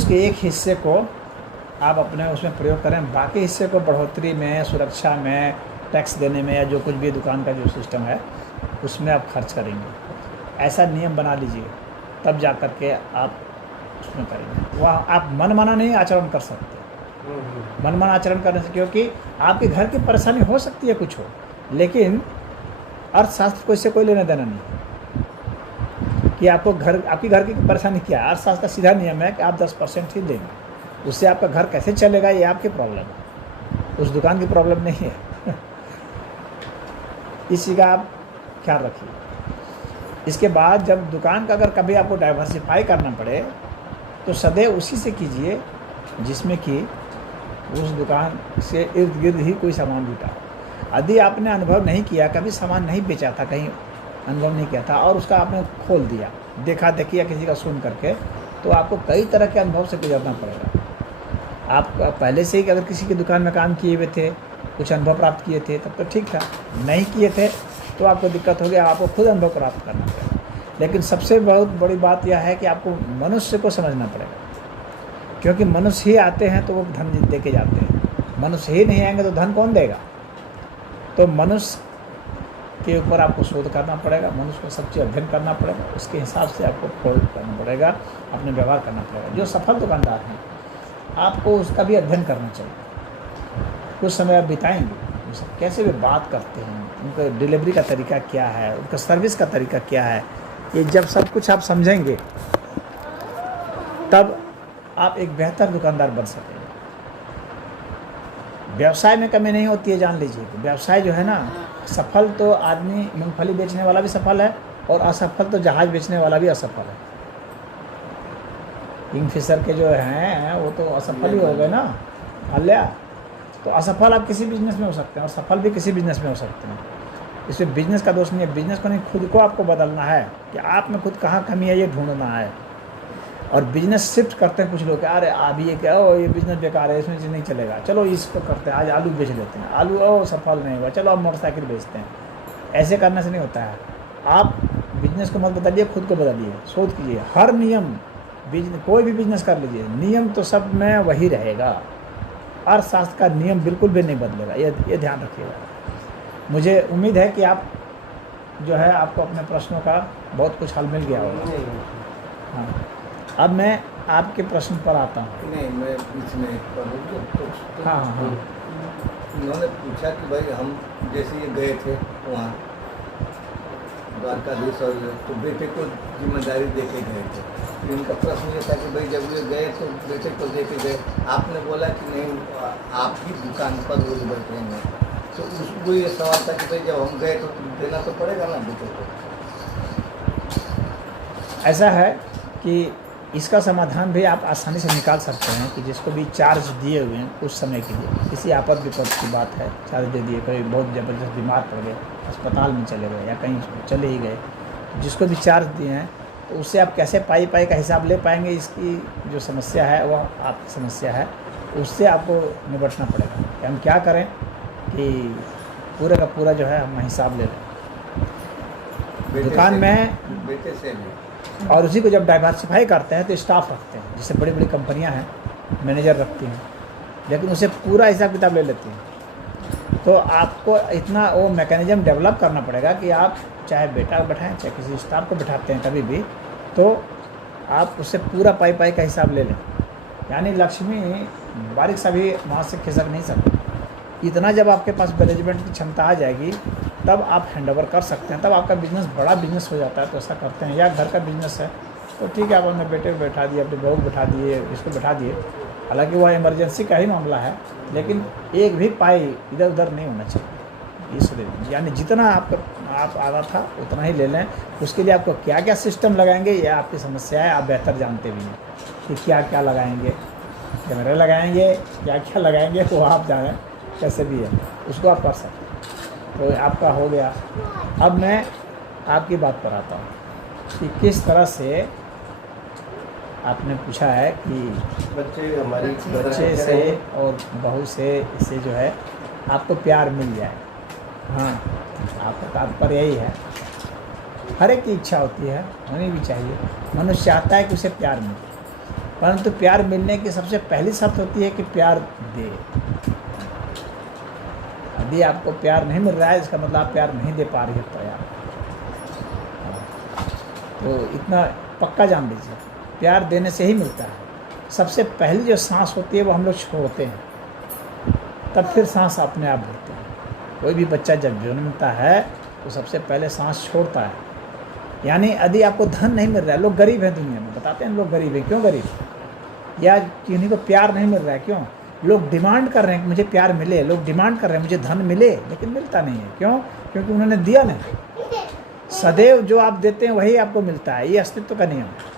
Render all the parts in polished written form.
उसके एक हिस्से को आप अपने उसमें प्रयोग करें, बाकी हिस्से को बढ़ोतरी में, सुरक्षा में, टैक्स देने में, या जो कुछ भी दुकान का जो सिस्टम है उसमें आप खर्च करेंगे। ऐसा नियम बना लीजिए, तब जा कर के आप उसमें करेंगे। वह आप मनमाना नहीं आचरण कर सकते। मनमाना आचरण करने से, क्योंकि आपके घर की परेशानी हो सकती है कुछ हो, लेकिन अर्थशास्त्र को इससे कोई लेना देना नहीं है कि आपकी घर की परेशानी क्या है। अर्थशास्त्र का सीधा नियम है कि आप 10% ही देंगे, उससे आपका घर कैसे चलेगा ये आपकी प्रॉब्लम है, उस दुकान की प्रॉब्लम नहीं है। इसी का आप ख्याल रखिए। इसके बाद जब दुकान का अगर कभी आपको डाइवर्सिफाई करना पड़े तो सदैव उसी से कीजिए जिसमें कि उस दुकान से इर्द गिर्द ही कोई सामान जुटा हो। यदि आपने अनुभव नहीं किया, कभी सामान नहीं बेचा था, कहीं अनुभव नहीं किया था और उसका आपने खोल दिया, देखा देखी या किसी का सुन करके, तो आपको कई तरह के अनुभव से गुजरना पड़ेगा। आप पहले से ही अगर किसी की दुकान में काम किए हुए थे, कुछ अनुभव प्राप्त किए थे, तब तो ठीक था। नहीं किए थे तो आपको दिक्कत होगी, आपको खुद अनुभव प्राप्त करना पड़ेगा। लेकिन सबसे बहुत बड़ी बात यह है कि आपको मनुष्य को समझना पड़ेगा, क्योंकि मनुष्य ही आते हैं तो वो धन दे के जाते हैं। मनुष्य ही नहीं आएंगे तो धन कौन देगा? तो मनुष्य के ऊपर आपको शोध करना पड़ेगा, मनुष्य को सब चीज़ अध्ययन करना पड़ेगा, उसके हिसाब से आपको खोज करना पड़ेगा, अपने व्यवहार करना पड़ेगा। जो सफल दुकानदार हैं आपको उसका भी अध्ययन करना चाहिए। कुछ समय आप बिताएंगे, कैसे वे बात करते हैं, उनका डिलीवरी का तरीका क्या है, उनका सर्विस का तरीका क्या है, ये जब सब कुछ आप समझेंगे तब आप एक बेहतर दुकानदार बन सकेंगे। व्यवसाय में कमी नहीं होती है, जान लीजिए। व्यवसाय जो है ना, सफल तो आदमी मूंगफली बेचने वाला भी सफल है और असफल तो जहाज बेचने वाला भी असफल है। किंगफिशर के जो हैं वो तो असफल ही हो गए ना, अल्या। तो असफल आप किसी बिजनेस में हो सकते हैं और सफल भी किसी बिजनेस में हो सकते हैं। इसमें बिजनेस का दोष नहीं है, बिजनेस को नहीं, खुद को आपको बदलना है कि आप में खुद कहाँ कमी है ये ढूंढना है। और बिजनेस शिफ्ट करते हैं कुछ लोग, अरे अभी ये क्या, ओ ये बिजनेस बेकार है, इसमें नहीं चलेगा, चलो इसको करते हैं, आज आलू बेच लेते हैं, आलू ओ सफल नहीं हुआ, चलो अब मोटरसाइकिल बेचते हैं। ऐसे करने से नहीं होता है। आप बिजनेस को मत बदलिए, खुद को बदलिए, शोध कीजिए। हर नियम, कोई भी बिजनेस कर लीजिए, नियम तो सब में वही रहेगा। अर्थशास्त्र का नियम बिल्कुल भी नहीं बदलेगा, ये ध्यान रखिएगा। मुझे उम्मीद है कि आप जो है आपको अपने प्रश्नों का बहुत कुछ हल मिल गया होगा। हाँ, अब मैं आपके प्रश्न पर आता हूँ। नहीं, मैं इसमें हाँ हाँ हाँ। उन्होंने पूछा कि भाई हम जैसे ये गए थे वहाँ द्वारकाधीश और तो बेटे को जिम्मेदारी दे के गए थे। तो इनका प्रश्न ये था कि भाई जब ये गए तो बेटे को दे के गए, आपने बोला कि नहीं आप ही दुकान पर रोज बैठेंगे, तो उसको ये सवाल था कि भाई जब हम गए तो देना तो पड़ेगा ना बेटे को। ऐसा है कि इसका समाधान भी आप आसानी से निकाल सकते हैं कि जिसको भी चार्ज दिए हुए हैं कुछ समय के लिए, किसी आपात विपद की बात है, चार्ज दे दिए, कोई बहुत ज़बरदस्त बीमार पड़ गए, अस्पताल में चले गए या कहीं चले ही गए, तो जिसको भी चार्ज दिए हैं तो उससे आप कैसे पाई का हिसाब ले पाएंगे, इसकी जो समस्या है वह आपकी समस्या है, उससे आपको निपटना पड़ेगा कि हम क्या करें कि पूरे का पूरा जो है हम हिसाब ले लें दुकान में बेटे से भी। और उसी को जब डाइवर्सिफाई करते हैं तो स्टाफ रखते हैं, जैसे बड़ी बड़ी कंपनियां हैं, मैनेजर रखती हैं, लेकिन उसे पूरा हिसाब किताब ले लेती हैं। तो आपको इतना वो मैकेनिज्म डेवलप करना पड़ेगा कि आप चाहे बेटा को बैठाएं, चाहे किसी स्टाफ को बैठाते हैं कभी भी, तो आप उससे पूरा पाई का हिसाब ले लें। यानी लक्ष्मी बारीक सा भी वहाँ से खिसक नहीं सकती। इतना जब आपके पास मैनेजमेंट की क्षमता आ जाएगी तब आप हैंडओवर कर सकते हैं, तब आपका बिज़नेस बड़ा बिज़नेस हो जाता है। तो ऐसा करते हैं। या घर का बिज़नेस है तो ठीक है, आप अपने बेटे को बैठा दिए, अपने बहू को बैठा दिए, इसको बैठा दिए, हालांकि वह इमरजेंसी का ही मामला है, लेकिन एक भी पाई इधर उधर नहीं होना चाहिए। इसलिए यानी जितना आप आ रहा था उतना ही ले लें। उसके लिए आपको क्या क्या सिस्टम लगाएंगे ये आपकी समस्या है, आप बेहतर जानते भी हैं कि क्या क्या लगाएंगे, कैमरे लगाएंगे, क्या क्या लगाएंगे, वो आप जानें कैसे भी है, उसको आप कर सकते हैं। तो आपका हो गया। अब मैं आपकी बात पर आता हूँ कि किस तरह से आपने पूछा है कि बच्चे से और बहू से इससे जो है आपको प्यार मिल जाए। हाँ, आपका तात्पर्य यही है। हर एक की इच्छा होती है, होनी भी चाहिए। मनुष्य चाहता है कि उसे प्यार मिले, परंतु प्यार मिलने की सबसे पहली शर्त होती है कि प्यार दे। यदि आपको प्यार नहीं मिल रहा है, इसका मतलब आप प्यार नहीं दे पा रही है प्यार। तो इतना पक्का जान लीजिए, प्यार देने से ही मिलता है। सबसे पहली जो सांस होती है वो हम लोग छोड़ते हैं, तब फिर सांस अपने आप भरते हैं। कोई भी बच्चा जब जन्मता है तो सबसे पहले सांस छोड़ता है। यानी यदि आपको धन नहीं मिल रहा है, लोग गरीब हैं दुनिया में, बताते हैं लोग गरीब हैं, क्यों गरीब? या किन्हीं को प्यार नहीं मिल रहा है, क्यों? लोग डिमांड कर रहे हैं कि मुझे प्यार मिले, लोग डिमांड कर रहे हैं मुझे धन मिले, लेकिन मिलता नहीं है। क्यों? क्योंकि उन्होंने दिया नहीं। सदैव जो आप देते हैं वही आपको मिलता है, ये अस्तित्व का नियम है।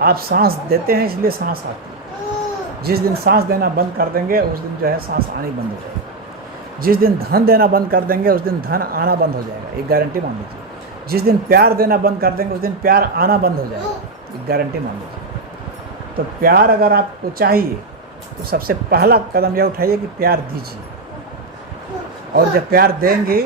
आप सांस देते हैं इसलिए सांस आती है। जिस दिन सांस देना बंद कर देंगे उस दिन जो है सांस आनी बंद हो जाएगी। जिस दिन धन देना बंद कर देंगे उस दिन धन आना बंद हो जाएगा, एक गारंटी मान लीजिए। जिस दिन प्यार देना बंद कर देंगे उस दिन प्यार आना बंद हो जाएगा, एक गारंटी मान लीजिए। तो प्यार अगर आपको चाहिए तो सबसे पहला कदम यह उठाइए कि प्यार दीजिए, और जब प्यार देंगे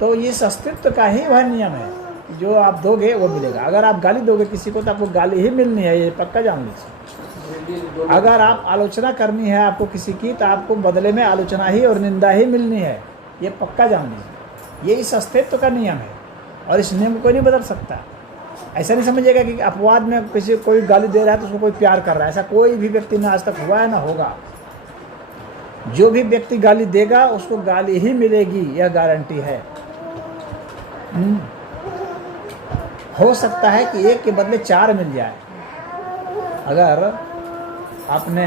तो इस अस्तित्व का ही वह नियम है, जो आप दोगे वो मिलेगा। अगर आप गाली दोगे किसी को तो आपको गाली ही मिलनी है, ये पक्का जान लीजिए। अगर आप आलोचना करनी है आपको किसी की तो आपको बदले में आलोचना ही और निंदा ही मिलनी है, ये पक्का जान लीजिए। ये इस अस्तित्व का नियम है और इस नियम को कोई नहीं बदल सकता। ऐसा नहीं समझिएगा कि अपवाद में किसी कोई गाली दे रहा है तो उसको कोई प्यार कर रहा है, ऐसा कोई भी व्यक्ति ना आज तक हुआ है ना होगा। जो भी व्यक्ति गाली देगा उसको गाली ही मिलेगी, यह गारंटी है। हो सकता है कि एक के बदले 4 मिल जाए। अगर आपने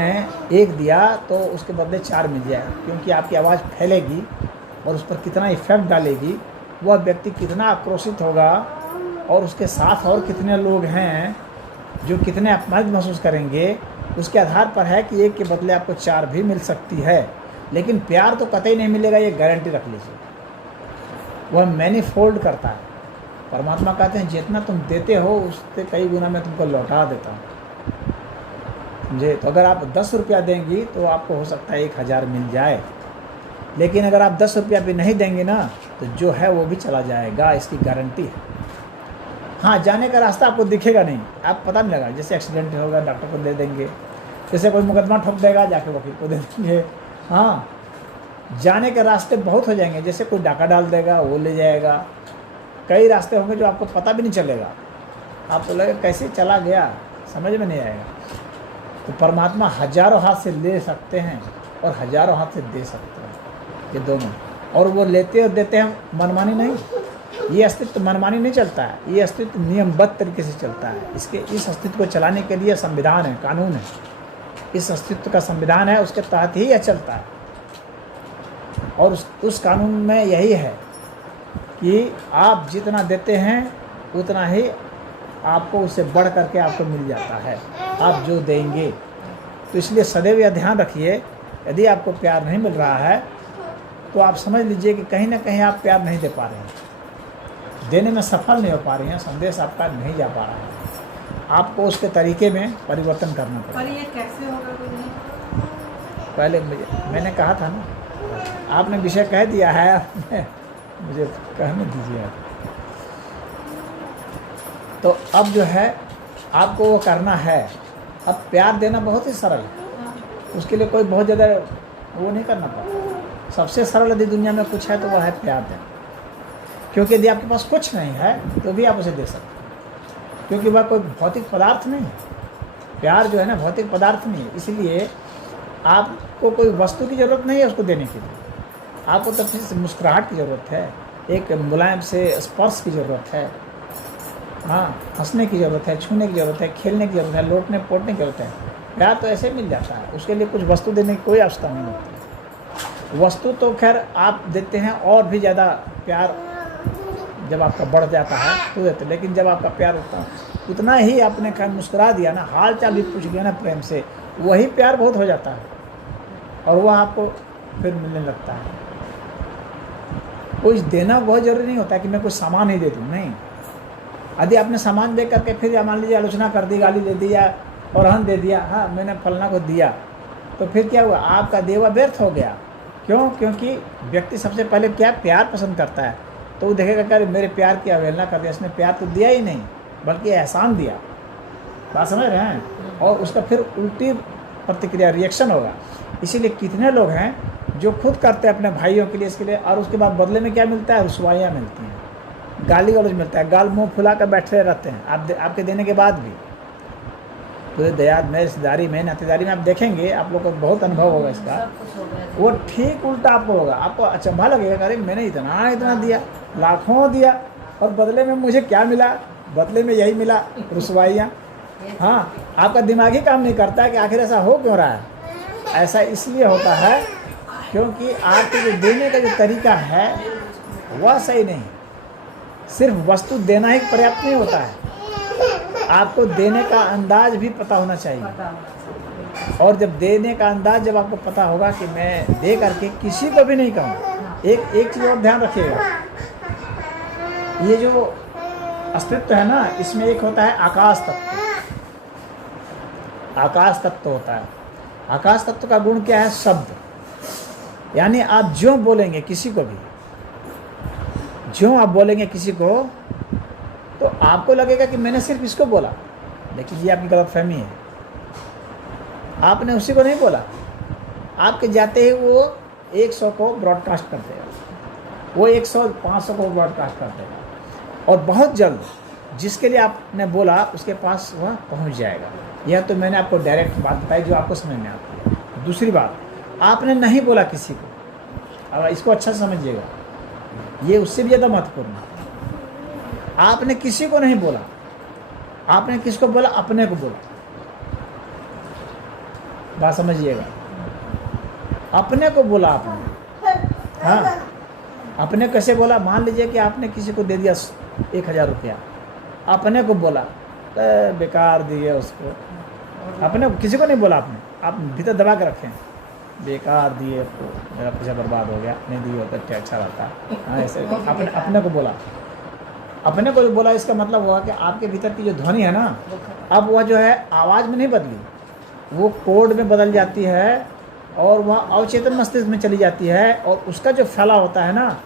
एक दिया तो उसके बदले 4 मिल जाए, क्योंकि आपकी आवाज़ फैलेगी और उस पर कितना इफेक्ट डालेगी, वह व्यक्ति कितना आक्रोशित होगा और उसके साथ और कितने लोग हैं जो कितने अपमानित महसूस करेंगे, उसके आधार पर है कि एक के बदले आपको 4 भी मिल सकती है। लेकिन प्यार तो कतई नहीं मिलेगा, ये गारंटी रख लीजिए। वह मैनीफोल्ड करता है। परमात्मा कहते हैं जितना तुम देते हो उससे कई गुना मैं तुमको लौटा देता हूँ, समझे? तो अगर आप 10 रुपया देंगी तो आपको हो सकता है 1000 मिल जाए, लेकिन अगर आप 10 रुपया भी नहीं देंगे ना तो जो है वो भी चला जाएगा, इसकी गारंटी है। हाँ, जाने का रास्ता आपको दिखेगा नहीं, आप पता नहीं लगा। जैसे एक्सीडेंट होगा डॉक्टर को दे देंगे, जैसे कोई मुकदमा ठोक देगा जाके वकील को दे देंगे। हाँ, जाने के रास्ते बहुत हो जाएंगे, जैसे कोई डाका डाल देगा वो ले जाएगा। कई रास्ते होंगे जो आपको पता भी नहीं चलेगा, आपको लगेगा कैसे चला गया, समझ में नहीं आएगा। तो परमात्मा हजारों हाथ से ले सकते हैं और हजारों हाथ से दे सकते हैं, ये दोनों। और वो लेते और देते हैं मनमानी नहीं। ये अस्तित्व मनमानी नहीं चलता है, ये अस्तित्व नियमबद्ध तरीके से चलता है। इस अस्तित्व को चलाने के लिए संविधान है, कानून है। इस अस्तित्व का संविधान है, उसके तहत ही यह चलता है। और उस कानून में यही है कि आप जितना देते हैं उतना ही आपको उससे बढ़ करके आपको मिल जाता है, आप जो देंगे। तो इसलिए सदैव यह ध्यान रखिए, यदि आपको प्यार नहीं मिल रहा है तो आप समझ लीजिए कि कहीं ना कहीं आप प्यार नहीं दे पा रहे हैं, देने में सफल नहीं हो पा रही हैं, संदेश आपका नहीं जा पा रहा है। आपको उसके तरीके में परिवर्तन करना पड़ेगा। और ये कैसे होगा? पहले मैंने कहा था ना, आपने विषय कह दिया है, मुझे कहने दीजिए आप। तो अब जो है आपको वो करना है। अब प्यार देना बहुत ही सरल है, उसके लिए कोई बहुत ज़्यादा वो नहीं करना पड़ता। सबसे सरल यदि दुनिया में कुछ है तो वह है प्यार देना। क्योंकि यदि आपके पास कुछ नहीं है तो भी आप उसे दे सकते हैं, क्योंकि वह कोई भौतिक पदार्थ नहीं है। प्यार जो है ना भौतिक पदार्थ नहीं है, इसलिए आपको कोई वस्तु की ज़रूरत नहीं है उसको देने के लिए। आपको तो फिर मुस्कुराहट की ज़रूरत है, एक मुलायम से स्पर्श की ज़रूरत है, हाँ, हंसने की ज़रूरत है, छूने की ज़रूरत है, खेलने की ज़रूरत है, लौटने पोटने की ज़रूरत है। प्यार तो ऐसे मिल जाता है, उसके लिए कुछ वस्तु देने की कोई आवश्यकता नहीं होती। वस्तु तो खैर आप देते हैं, और भी ज़्यादा प्यार जब आपका बढ़ जाता है तो देते, लेकिन जब आपका प्यार उतना ही आपने मुस्कुरा दिया ना, हाल चाल भी पूछ लिया ना प्रेम से, वही प्यार बहुत हो जाता है और वह आपको फिर मिलने लगता है। कुछ देना बहुत ज़रूरी नहीं होता कि मैं कुछ सामान ही दे दूँ, नहीं। यदि आपने सामान दे करके फिर मान लीजिए आलोचना कर दी, गाली दे दिया और हन दे दिया, हाँ मैंने फलना को दिया, तो फिर क्या हुआ? आपका देवा व्यर्थ हो गया। क्यों? क्योंकि व्यक्ति सबसे पहले क्या प्यार पसंद करता है, तो वो देखेगा कि मेरे प्यार की अवहेलना कर दिया, इसने प्यार तो दिया ही नहीं बल्कि एहसान दिया। बात समझ रहे हैं? और उसका फिर उल्टी प्रतिक्रिया रिएक्शन होगा। इसीलिए कितने लोग हैं जो खुद करते हैं अपने भाइयों के लिए, इसके लिए, और उसके बाद बदले में क्या मिलता है? रुसवाइयाँ मिलती हैं, गाली गलौज मिलता है, गाल मुंह फुला कर बैठे रहते हैं आपके देने के बाद भी। पूरे दया में, रिश्तेदारी में, नातेदारी में आप देखेंगे, आप लोग को बहुत अनुभव होगा इसका। वो ठीक उल्टा आपको होगा। आपको अचंभा लगेगा, अरे मैंने इतना दिया, लाखों दिया, और बदले में मुझे क्या मिला? बदले में यही मिला, रुसवाइयाँ। हाँ, आपका दिमाग ही काम नहीं करता है कि आखिर ऐसा हो क्यों रहा है। ऐसा इसलिए होता है क्योंकि आपके जो देने का जो तरीका है वह सही नहीं। सिर्फ वस्तु देना ही पर्याप्त नहीं होता है, आपको देने का अंदाज भी पता होना चाहिए। और जब देने का अंदाज जब आपको पता होगा कि मैं दे करके किसी को भी नहीं कहूँ। एक चीज़ और ध्यान रखिएगा, ये जो अस्तित्व है ना, इसमें एक होता है आकाश तत्व। आकाश तत्व होता है। आकाश तत्व का गुण क्या है? शब्द। यानी आप जो बोलेंगे किसी को भी, जो आप बोलेंगे किसी को, तो आपको लगेगा कि मैंने सिर्फ इसको बोला, लेकिन ये आपकी गलतफहमी है। आपने उसी को नहीं बोला, आपके जाते ही वो 100 को ब्रॉडकास्ट कर देगा, वो 100 500 को ब्रॉडकास्ट कर देगा, और बहुत जल्द जिसके लिए आपने बोला उसके पास वह पहुंच जाएगा। यह तो मैंने आपको डायरेक्ट बात बताई जो आपको समझ में आती है। दूसरी बात, आपने नहीं बोला किसी को, अब इसको अच्छा समझिएगा, ये उससे भी ज़्यादा महत्वपूर्ण है। आपने किसी को नहीं बोला, आपने किसको बोला? अपने को बोला। बात समझिएगा, अपने को बोला आपने। हाँ, अपने कैसे बोला? मान लीजिए कि आपने किसी को दे दिया 1000 रुपया, अपने को बोला, बेकार दिए उसको। अपने किसी को नहीं बोला, आपने, आप भीतर दबा के रखें, बेकार दिए आपको, मेरा पैसा बर्बाद हो गया, नहीं दिए होता क्या अच्छा रहता। हाँ, ऐसे अपने को बोला। अपने को बोला, इसका मतलब हुआ कि आपके भीतर की जो ध्वनि है ना, अब वह जो है आवाज़ में नहीं बदली, वो कोड में बदल जाती है, और वह अवचेतन मस्तिष्क में चली जाती है, और उसका जो फैला होता है ना,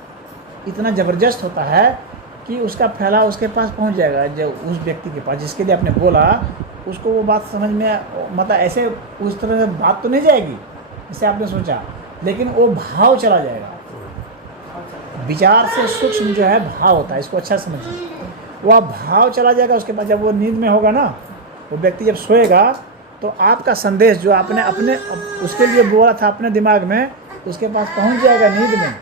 इतना ज़बरदस्त होता है कि उसका फैला उसके पास पहुंच जाएगा, जो उस व्यक्ति के पास जिसके लिए आपने बोला, उसको वो बात समझ में, मतलब ऐसे उस तरह से बात तो नहीं जाएगी जैसे आपने सोचा, लेकिन वो भाव चला जाएगा। विचार से सूक्ष्म जो है भाव होता है, इसको अच्छा समझिए। वह भाव चला जाएगा उसके पास। जब वो नींद में होगा ना, वो व्यक्ति जब सोएगा, तो आपका संदेश जो आपने अपने उसके लिए बोला था अपने दिमाग में, उसके पास पहुंच जाएगा नींद में।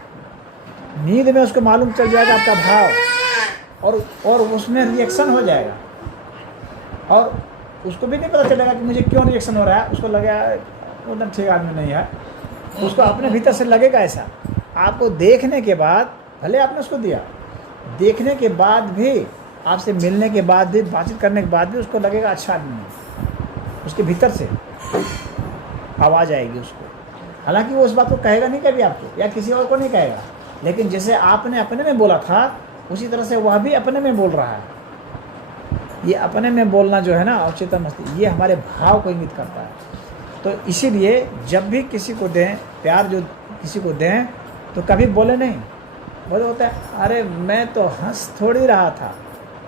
नींद में उसको मालूम चल जाएगा आपका भाव, और उसमें रिएक्शन हो जाएगा, और उसको भी नहीं पता चलेगा कि मुझे क्यों रिएक्शन हो रहा है। उसको लगेगा एकदम ठीक आदमी नहीं है, उसको अपने भीतर से लगेगा ऐसा। आपको देखने के बाद, भले आपने उसको दिया, देखने के बाद भी, आपसे मिलने के बाद भी, बातचीत करने के बाद भी उसको लगेगा अच्छा आदमी है। उसके भीतर से आवाज़ आएगी उसको। हालांकि वो उस बात को कहेगा नहीं कभी आपको, या किसी और को नहीं कहेगा, लेकिन जैसे आपने अपने में बोला था, उसी तरह से वह भी अपने में बोल रहा है। ये अपने में बोलना जो है ना, अवचेतन मस्तिष्क, ये हमारे भाव को इंगित करता है। तो इसीलिए जब भी किसी को दें, प्यार जो किसी को दें, तो कभी बोले नहीं। बोले होता है, अरे मैं तो हंस थोड़ी रहा था,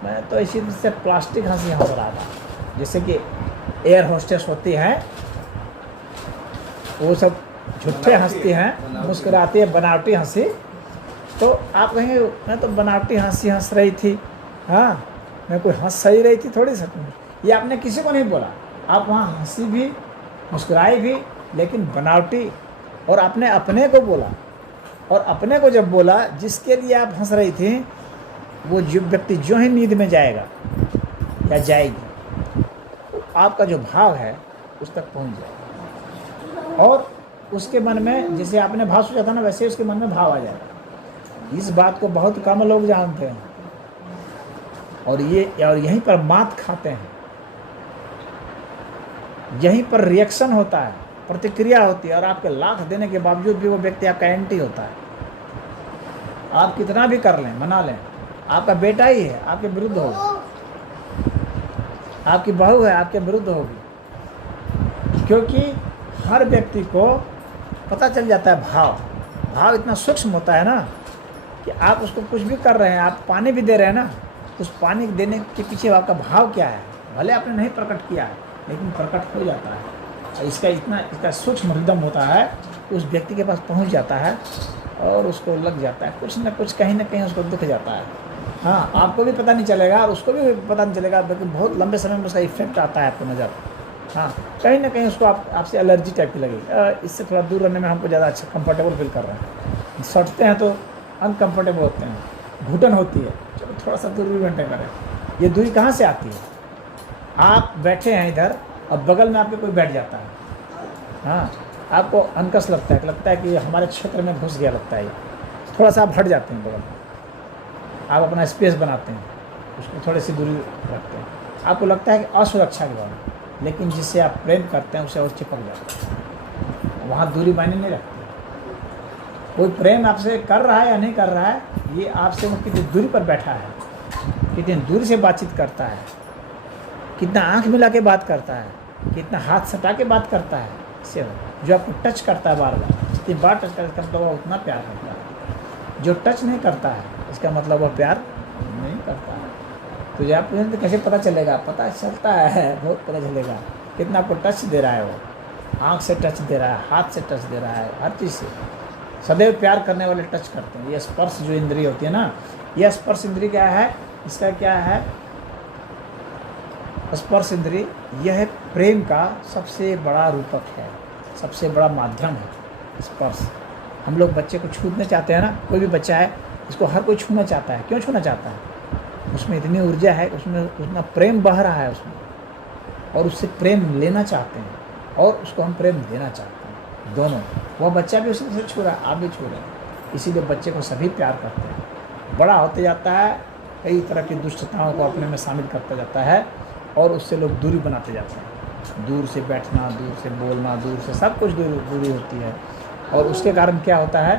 मैं तो इसी से प्लास्टिक हंसी हंस रहा था। जैसे कि एयर होस्टेस होती हैं, वो सब झूठे हंसती हैं, मुस्कुराती है, बनावटी हंसी। तो आप कहेंगे मैं तो बनावटी हंसी हंस रही थी, हाँ, मैं कोई हंस सही रही थी थोड़ी सा। ये आपने किसी को नहीं बोला, आप वहाँ हंसी भी, मुस्कुराई भी, लेकिन बनावटी। और आपने अपने को बोला, और अपने को जब बोला जिसके लिए आप हंस रही थी, वो जो व्यक्ति जो ही नींद में जाएगा या जाएगी, आपका जो भाव है उस तक पहुंच जाएगा, और उसके मन में जैसे आपने भाव सोचा था ना, वैसे उसके मन में भाव आ जाएगा। इस बात को बहुत कम लोग जानते हैं, और यहीं पर मात खाते हैं, यहीं पर रिएक्शन होता है, प्रतिक्रिया होती है, और आपके लाख देने के बावजूद भी वो व्यक्ति आपका एंटी होता है। आप कितना भी कर लें, मना लें, आपका बेटा ही है, आपके विरुद्ध होगा, आपकी बहू है, आपके विरुद्ध होगी। क्योंकि हर व्यक्ति को पता चल जाता है भाव इतना सूक्ष्म होता है ना, कि आप उसको कुछ भी कर रहे हैं, आप पानी भी दे रहे हैं ना, उस पानी देने के पीछे आपका भाव क्या है, भले आपने नहीं प्रकट किया है, लेकिन प्रकट हो जाता है। और इसका सूक्ष्म रिदम होता है, उस व्यक्ति के पास पहुंच जाता है और उसको लग जाता है, कुछ ना कुछ कहीं ना कहीं उसको दिख जाता है। हाँ, आपको भी पता नहीं चलेगा और उसको भी पता नहीं चलेगा, लेकिन बहुत लंबे समय में उसका इफेक्ट आता है आपको नज़र। हाँ, कहीं ना कहीं उसको आपसे एलर्जी टाइप की लगेगी। इससे थोड़ा दूर रहने में हमको ज़्यादा अच्छा कंफर्टेबल फील कर रहे हैं। सटते हैं तो अनकम्फर्टेबल होते हैं, घुटन होती है, चलो थोड़ा सा दूर भी मेंटेन करें। ये दूरी कहाँ से आती है? आप बैठे हैं इधर और बगल में आपके कोई बैठ जाता है, हाँ, आपको अनकस लगता है कि हमारे क्षेत्र में घुस गया लगता है ये, थोड़ा सा आप हट जाते हैं बगल में, आप अपना स्पेस बनाते हैं, उसको थोड़ी सी दूरी रखते हैं, आपको लगता है कि असुरक्षा की बात, लेकिन जिससे आप प्रेम करते हैं उसे और चिपक जाते हैं, वहाँ दूरी मायने नहीं रखती। कोई प्रेम आपसे कर रहा है या नहीं कर रहा है, ये आपसे वो कितनी दूरी पर बैठा है, कितनी दूरी से बातचीत करता है, कितना आंख मिला के बात करता है, कितना हाथ सटा के बात करता है, इससे जो आपको टच करता है बार बार, जितनी बार टच करता है इसका मतलब वो उतना प्यार करता है। जो टच नहीं करता है इसका मतलब वो प्यार नहीं करता है। तो जब आप तो कैसे पता चलेगा? पता चलता है, बहुत पता चलेगा कितना आपको टच दे रहा है, वो आँख से टच दे रहा है, हाथ से टच दे रहा है, हर चीज़ से। सदैव प्यार करने वाले टच करते हैं। ये स्पर्श जो इंद्रिय होती है ना, यह स्पर्श इंद्रिय क्या है? इसका क्या है? स्पर्श इंद्रिय यह प्रेम का सबसे बड़ा रूपक है, सबसे बड़ा माध्यम है स्पर्श। हम लोग बच्चे को छूना चाहते हैं ना, कोई भी बच्चा है इसको हर कोई छूना चाहता है। क्यों छूना चाहता है? उसमें इतनी ऊर्जा है, उसमें उतना प्रेम बह रहा है उसमें, और उससे प्रेम लेना चाहते हैं और उसको हम प्रेम देना चाहते हैं, दोनों। वह बच्चा भी उसे छू रहा है, आप भी छू रहे हैं, इसीलिए बच्चे को सभी प्यार करते हैं। बड़ा होते जाता है, कई तरह की दुष्टताओं को अपने में शामिल करता जाता है और उससे लोग दूरी बनाते जाते हैं। दूर से बैठना, दूर से बोलना, दूर से सब कुछ दूरी होती है, और उसके कारण क्या होता है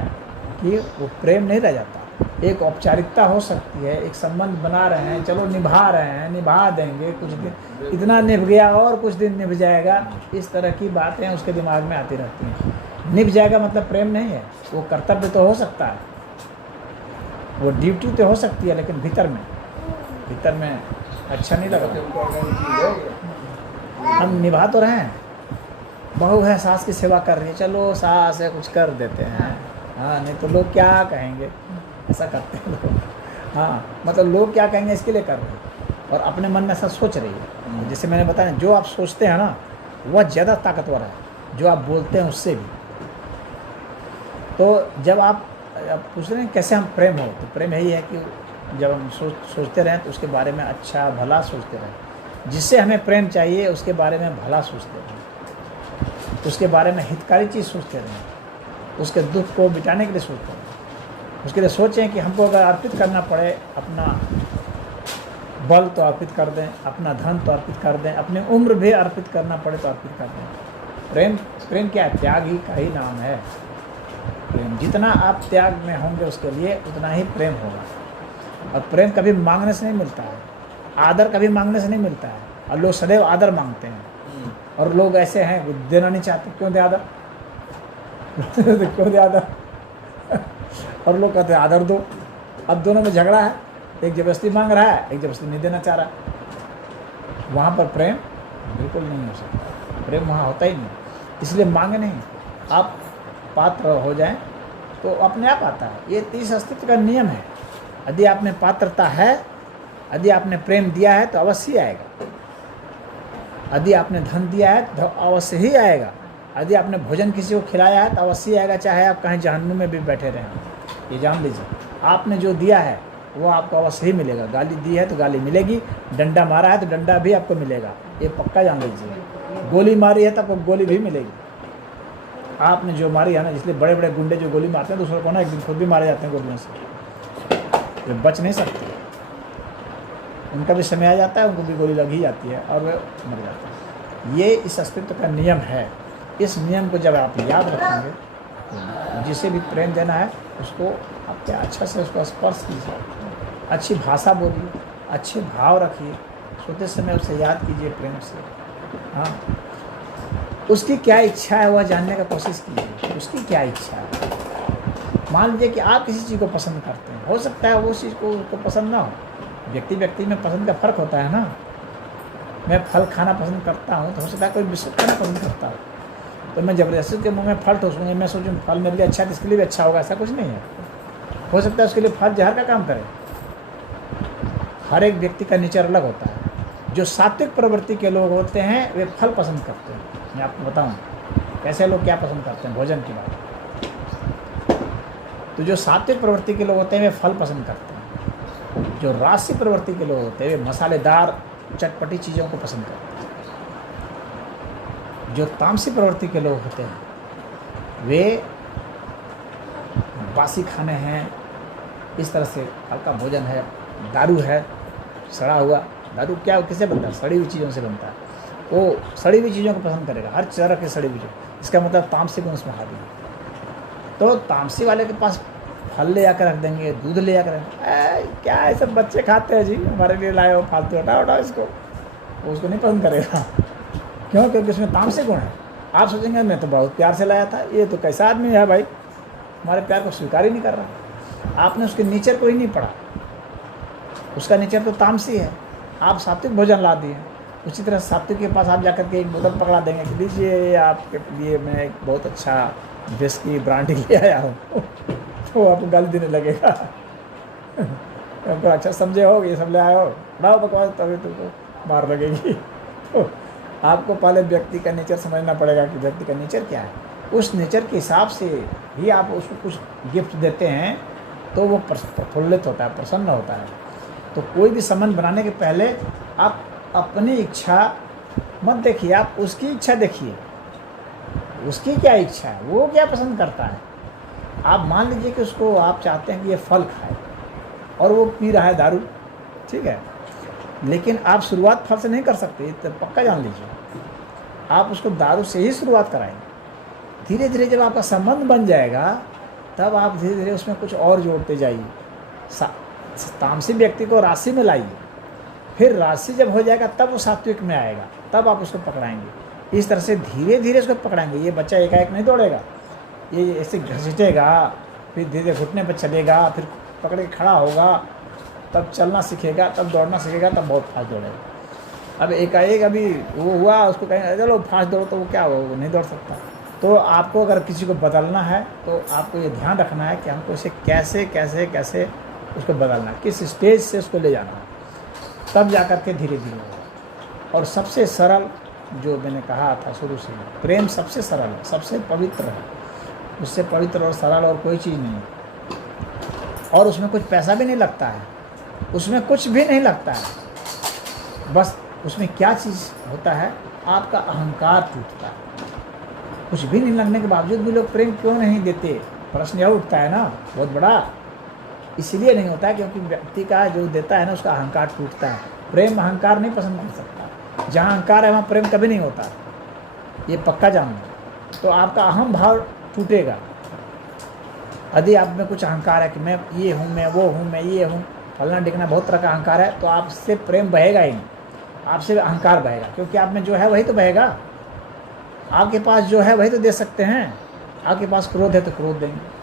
कि वो प्रेम नहीं रह जाता। एक औपचारिकता हो सकती है, एक संबंध बना रहे हैं, चलो निभा रहे हैं, निभा देंगे, कुछ दिन इतना निभ गया और कुछ दिन निभ जाएगा, इस तरह की बातें उसके दिमाग में आती रहती हैं। निभ जाएगा मतलब प्रेम नहीं है। वो कर्तव्य तो हो सकता है, वो ड्यूटी तो हो सकती है, लेकिन भीतर में अच्छा नहीं लगा। हम निभा तो रहे हैं, बहू है सास की सेवा कर रही है, चलो सास है कुछ कर देते हैं, हाँ, नहीं तो लोग क्या कहेंगे, ऐसा करते हैं लोग। हाँ, मतलब लोग क्या कहेंगे इसके लिए कर रहे हैं, और अपने मन में ऐसा सोच रही है। जैसे मैंने बताया, जो आप सोचते हैं ना वह ज़्यादा ताकतवर है जो आप बोलते हैं उससे भी। तो जब आप पूछ रहे हैं कैसे हम प्रेम हो, तो प्रेम यही है कि जब हम सोचते रहें तो उसके बारे में अच्छा भला सोचते रहें, जिससे हमें प्रेम चाहिए उसके बारे में भला सोचते रहें, उसके बारे में हितकारी चीज़ सोचते रहें, उसके दुख को मिटाने के लिए सोचते रहें। उसके लिए सोचें कि हमको अगर अर्पित करना पड़े, अपना बल तो अर्पित कर दें, अपना धन तो अर्पित कर दें, अपनी उम्र भी अर्पित करना पड़े तो अर्पित कर दें। प्रेम क्या है? त्याग ही का ही नाम है प्रेम। जितना आप त्याग में होंगे उसके लिए उतना ही प्रेम होगा। और प्रेम कभी मांगने से नहीं मिलता है, आदर कभी मांगने से नहीं मिलता है, और लोग सदैव आदर मांगते हैं। और लोग ऐसे हैं देना नहीं चाहते, क्यों दे आदर क्यों दे आदर और लोग कहते हैं आदर दो। अब दोनों में झगड़ा है, एक जबरदस्ती मांग रहा है, एक जबरदस्ती नहीं देना चाह रहा है। वहाँ पर प्रेम बिल्कुल नहीं हो सकता, प्रेम वहाँ होता ही नहीं। इसलिए मांगे नहीं, आप पात्र हो जाएं तो अपने आप आता है। ये तीस अस्तित्व का नियम है। यदि आप में पात्रता है, यदि आपने प्रेम दिया है तो अवश्य आएगा। यदि आपने धन दिया है तो अवश्य ही आएगा। यदि आपने भोजन किसी को खिलाया है तो अवश्य आएगा, चाहे आप कहीं जहन्नुम में भी बैठे रहें। ये जान लीजिए, आपने जो दिया है वो आपको अवश्य ही मिलेगा। गाली दी है तो गाली मिलेगी, डंडा मारा है तो डंडा भी आपको मिलेगा, ये पक्का जान लीजिए। गोली मारी है तो आपको गोली भी मिलेगी। आपने जो मारी है ना, इसलिए बड़े बड़े गुंडे जो गोली मारते हैं दूसरों को ना, एक दिन खुद भी मारे जाते हैं गोलियों से, वे बच नहीं सकते। उनका भी समय आ जाता है, उनको भी गोली लग ही जाती है और वे मर जाते हैं। ये इस अस्तित्व का नियम है। इस नियम को जब आप याद रखेंगे, जिसे भी प्रेम देना है उसको आप क्या अच्छा से उसको स्पर्श कीजिए, अच्छी भाषा बोलिए, अच्छे भाव रखिए, सोते समय उसे याद कीजिए प्रेम से। हाँ, उसकी क्या इच्छा है वह जानने का कोशिश कीजिए, उसकी क्या इच्छा है। मान लीजिए कि आप किसी चीज़ को पसंद करते हैं, हो सकता है वो चीज़ को उसको पसंद ना हो। व्यक्ति व्यक्ति में पसंद का फ़र्क होता है ना। मैं फल खाना पसंद करता हूँ, तो हो सकता है कोई बिस्कुट खाना पसंद करता हो, तो मैं ज़बरदस्ती के मुँह में फल ठोसूँगा, मैं सोचूँ फल मेरे लिए अच्छा है तो इसके लिए भी अच्छा होगा, ऐसा कुछ नहीं है। हो सकता है उसके लिए फल जहर का काम करे। हर एक व्यक्ति का नेचर अलग होता है। जो सात्विक प्रवृत्ति के लोग होते हैं वे फल पसंद करते हैं। मैं आपको बताऊँ कैसे लोग क्या पसंद करते हैं, भोजन की बात। तो जो सात्विक प्रवृत्ति के लोग होते हैं वे फल पसंद करते हैं। जो राजसी प्रवृत्ति के लोग होते हैं वे मसालेदार चटपटी चीज़ों को पसंद करते हैं। जो तामसी प्रवृत्ति के लोग होते हैं वे बासी खाने हैं, इस तरह से हल्का भोजन है, दारू है, सड़ा हुआ दारू क्या किससे बनता है, सड़ी हुई चीज़ों से बनता है, वो सड़ी हुई चीज़ों को पसंद करेगा, हर तरह की सड़ी हुई चीज़। इसका मतलब तामसी गुण उसमें हावी है। तो तामसी वाले के पास फल ले आकर रख देंगे, दूध ले आकर क्या है सब बच्चे खाते हैं जी, हमारे लिए लाए हो फालतू, हटाओ इसको, वो उसको नहीं पसंद करेगा। क्यों? क्योंकि उसमें तामसी गुण है। आप सोचेंगे मैं तो बहुत प्यार से लाया था, ये तो कैसा आदमी है भाई, हमारे प्यार को स्वीकार ही नहीं कर रहा। आपने उसके नेचर को ही नहीं पढ़ा, उसका नेचर तो तामसी है। आप सात्विक भोजन ला दिए, उसी तरह सात्विक के पास आप जाकर के एक बोतल पकड़ा देंगे कि लीजिए आपके लिए मैं एक बहुत अच्छा विस्की ब्रांडी ले आया हूँ तो आपको गाली देने लगेगा। आपको अच्छा समझे हो, ये सब ले आए हो, बढ़ाओ बकवास, तभी तुमको मार लगेगी। तो आपको पहले व्यक्ति का नेचर समझना पड़ेगा कि व्यक्ति का नेचर क्या है। उस नेचर के हिसाब से ही आप उसको कुछ गिफ्ट देते हैं तो वो प्रफुल्लित होता है, प्रसन्न होता है। तो कोई भी संबंध बनाने के पहले आप अपनी इच्छा मत देखिए, आप उसकी इच्छा देखिए, उसकी क्या इच्छा है, वो क्या पसंद करता है। आप मान लीजिए कि उसको आप चाहते हैं कि ये फल खाए और वो पी रहा है दारू, ठीक है, लेकिन आप शुरुआत फल से नहीं कर सकते, ये तो पक्का जान लीजिए। आप उसको दारू से ही शुरुआत कराएंगे। धीरे धीरे जब आपका संबंध बन जाएगा तब आप धीरे धीरे उसमें कुछ और जोड़ते जाइए। तामसी व्यक्ति को राशि में लाइए, फिर राशि जब हो जाएगा तब वो सात्विक में आएगा, तब आप उसको पकड़ाएंगे। इस तरह से धीरे धीरे उसको पकड़ाएंगे। ये बच्चा एकाएक नहीं दौड़ेगा, ये ऐसे घसीटेगा, फिर धीरे धीरे घुटने पर चलेगा, फिर पकड़ के खड़ा होगा, तब चलना सीखेगा, तब दौड़ना सीखेगा, तब बहुत फास्ट दौड़ेगा। अब एकाएक अभी वो हुआ, उसको कहेंगे चलो फास्ट दौड़ो, तो वो क्या होगा, वो नहीं दौड़ सकता। तो आपको अगर किसी को बदलना है तो आपको ये ध्यान रखना है कि हमको इसे कैसे कैसे कैसे उसको बदलना है, किस स्टेज से उसको ले जाना है, तब जा कर के धीरे धीरे होगा। और सबसे सरल जो मैंने कहा था शुरू से, प्रेम सबसे सरल है, सबसे पवित्र है, उससे पवित्र और सरल और कोई चीज़ नहीं है। और उसमें कुछ पैसा भी नहीं लगता है, उसमें कुछ भी नहीं लगता है। बस उसमें क्या चीज़ होता है, आपका अहंकार टूटता है। कुछ भी नहीं लगने के बावजूद भी लोग प्रेम क्यों नहीं देते, प्रश्न यह उठता है ना बहुत बड़ा। इसलिए नहीं होता है क्योंकि व्यक्ति का जो देता है ना उसका अहंकार टूटता है। प्रेम अहंकार नहीं पसंद कर सकता, जहाँ अहंकार है वहाँ प्रेम कभी नहीं होता, ये पक्का जान लो। तो आपका अहम भाव टूटेगा यदि आप में कुछ अहंकार है कि मैं ये हूँ, मैं वो हूँ, मैं ये हूँ, फलना ढिकना बहुत तरह का अहंकार है, तो आपसे प्रेम बहेगा ही नहीं, आपसे अहंकार बहेगा। क्योंकि आप में जो है वही तो बहेगा, आपके पास जो है वही तो दे सकते हैं। आपके पास क्रोध है तो क्रोध देंगे,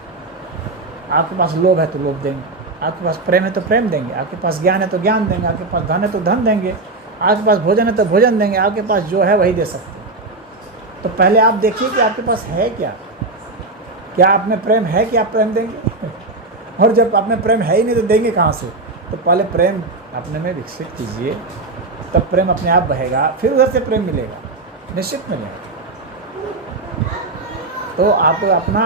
आपके पास लोभ है तो लोभ देंगे, आपके पास प्रेम है तो प्रेम देंगे, आपके पास ज्ञान है तो ज्ञान देंगे, आपके पास धन है तो धन देंगे, आपके पास भोजन है तो भोजन देंगे, आपके पास जो है वही दे सकते हैं। तो पहले आप देखिए कि आपके पास है क्या, क्या आप में प्रेम है कि आप प्रेम देंगे। और जब आप में प्रेम है ही नहीं तो देंगे कहाँ से। तो पहले प्रेम अपने में विकसित कीजिए, तब प्रेम अपने आप बहेगा, फिर उधर से प्रेम मिलेगा, निश्चित मिलेगा। तो आपको अपना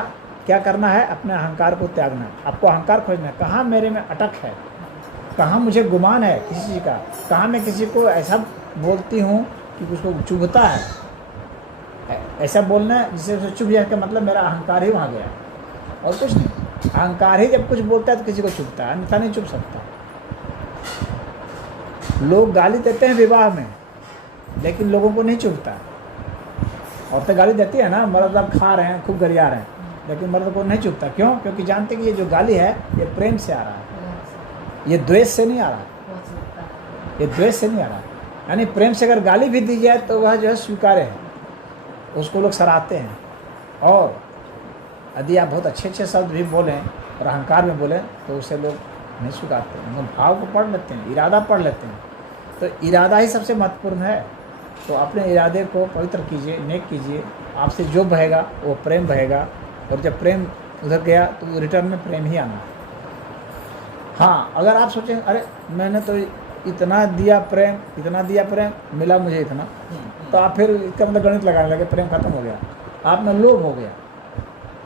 क्या करना है, अपने अहंकार को त्यागना है। आपको अहंकार खोजना है, कहाँ मेरे में अटक है, कहाँ मुझे गुमान है किसी चीज़ का, कहाँ मैं किसी को ऐसा बोलती हूँ कि उसको चुभता है। ऐसा बोलना है जिससे उसे चुभ जाए, का मतलब मेरा अहंकार ही वहाँ गया और कुछ नहीं। अहंकार ही जब कुछ बोलता है तो किसी को चुभता है, अन्यथा नहीं चुभ सकता। लोग गाली देते हैं विवाह में, लेकिन लोगों को नहीं चुभता। औरतें गाली देती है ना, मर्द अब खा रहे हैं, खूब गरिया रहे हैं, लेकिन मर्द को नहीं चुभता। क्यों? क्योंकि जानते कि ये जो गाली है ये प्रेम से आ रहा है, ये द्वेष से नहीं आ रहा है, ये द्वेष से नहीं आ रहा है। यानी प्रेम से अगर गाली भी दी जाए तो वह जो है स्वीकार्य है, उसको लोग सराहते हैं। और यदि आप बहुत अच्छे अच्छे शब्द भी बोलें और अहंकार में बोलें तो उसे लोग नहीं स्वीकारते, उनका भाव को पढ़ लेते हैं, इरादा पढ़ लेते हैं। तो इरादा ही सबसे महत्वपूर्ण है। तो अपने इरादे को पवित्र कीजिए, नेक कीजिए, आपसे जो बहेगा वो प्रेम बहेगा, और जब प्रेम उधर गया तो रिटर्न में प्रेम ही आना है। हाँ, अगर आप सोचें अरे मैंने तो इतना दिया प्रेम मिला मुझे इतना, तो आप फिर इसका मतलब गणित लगाने लगे, प्रेम खत्म हो गया, आप में लोभ हो गया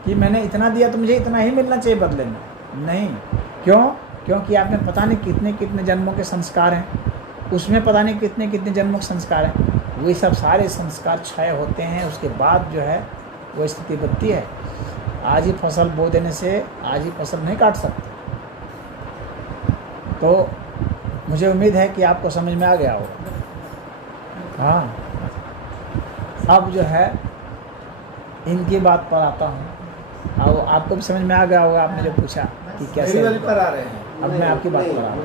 कि मैंने इतना दिया तो मुझे इतना ही मिलना चाहिए बदले में। नहीं, क्यों? क्योंकि आप में पता नहीं कितने कितने जन्मों के संस्कार हैं, उसमें पता नहीं कितने कितने जन्मों के संस्कार हैं, वही सब सारे संस्कार क्षय होते हैं, उसके बाद जो है वो स्थिति बनती है। आज ही फसल बो देने से आज ही फसल नहीं काट सकते। तो मुझे उम्मीद है कि आपको समझ में आ गया हो। हाँ, अब जो है इनकी बात पर आता हूँ। अब आपको भी समझ में आ गया होगा, आपने जो पूछा कि कैसे पर आ रहे हैं। अब मैं आपकी बात पर आ रहा हूँ।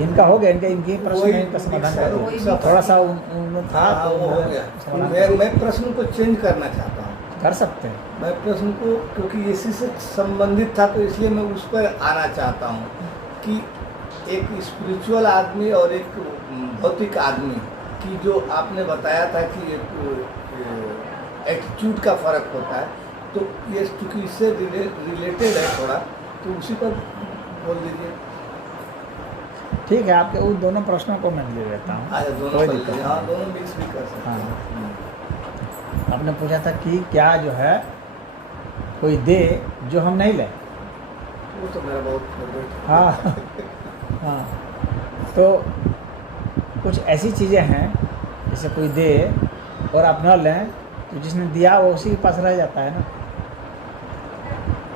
इनका हो गया, इनके प्रश्न में इनका समाधान कर दो थोड़ा सा। हाँ, वो हो गया। मैं प्रश्न को चेंज करना चाहता हूँ। कर सकते हैं। मैं प्रश्न को, क्योंकि इसी से संबंधित था तो इसलिए मैं उस पर आना चाहता हूँ कि एक स्पिरिचुअल आदमी और एक भौतिक आदमी की जो आपने बताया था कि एक एटीट्यूड का फर्क होता है, तो ये चूँकि इससे रिलेटेड है थोड़ा, तो उसी पर बोल दीजिए। ठीक है, आपके उन दोनों प्रश्नों को मैं ले लेता हूँ। दोनों मिक्स भी कर सकते हैं। हाँ, आपने पूछा था कि क्या जो है कोई दे जो हम नहीं लें। वो तो मेरा बहुत फेवरेट। हाँ हाँ, तो कुछ ऐसी चीज़ें हैं जैसे कोई दे और आप न लें, तो जिसने दिया वो उसी के पास रह जाता है ना।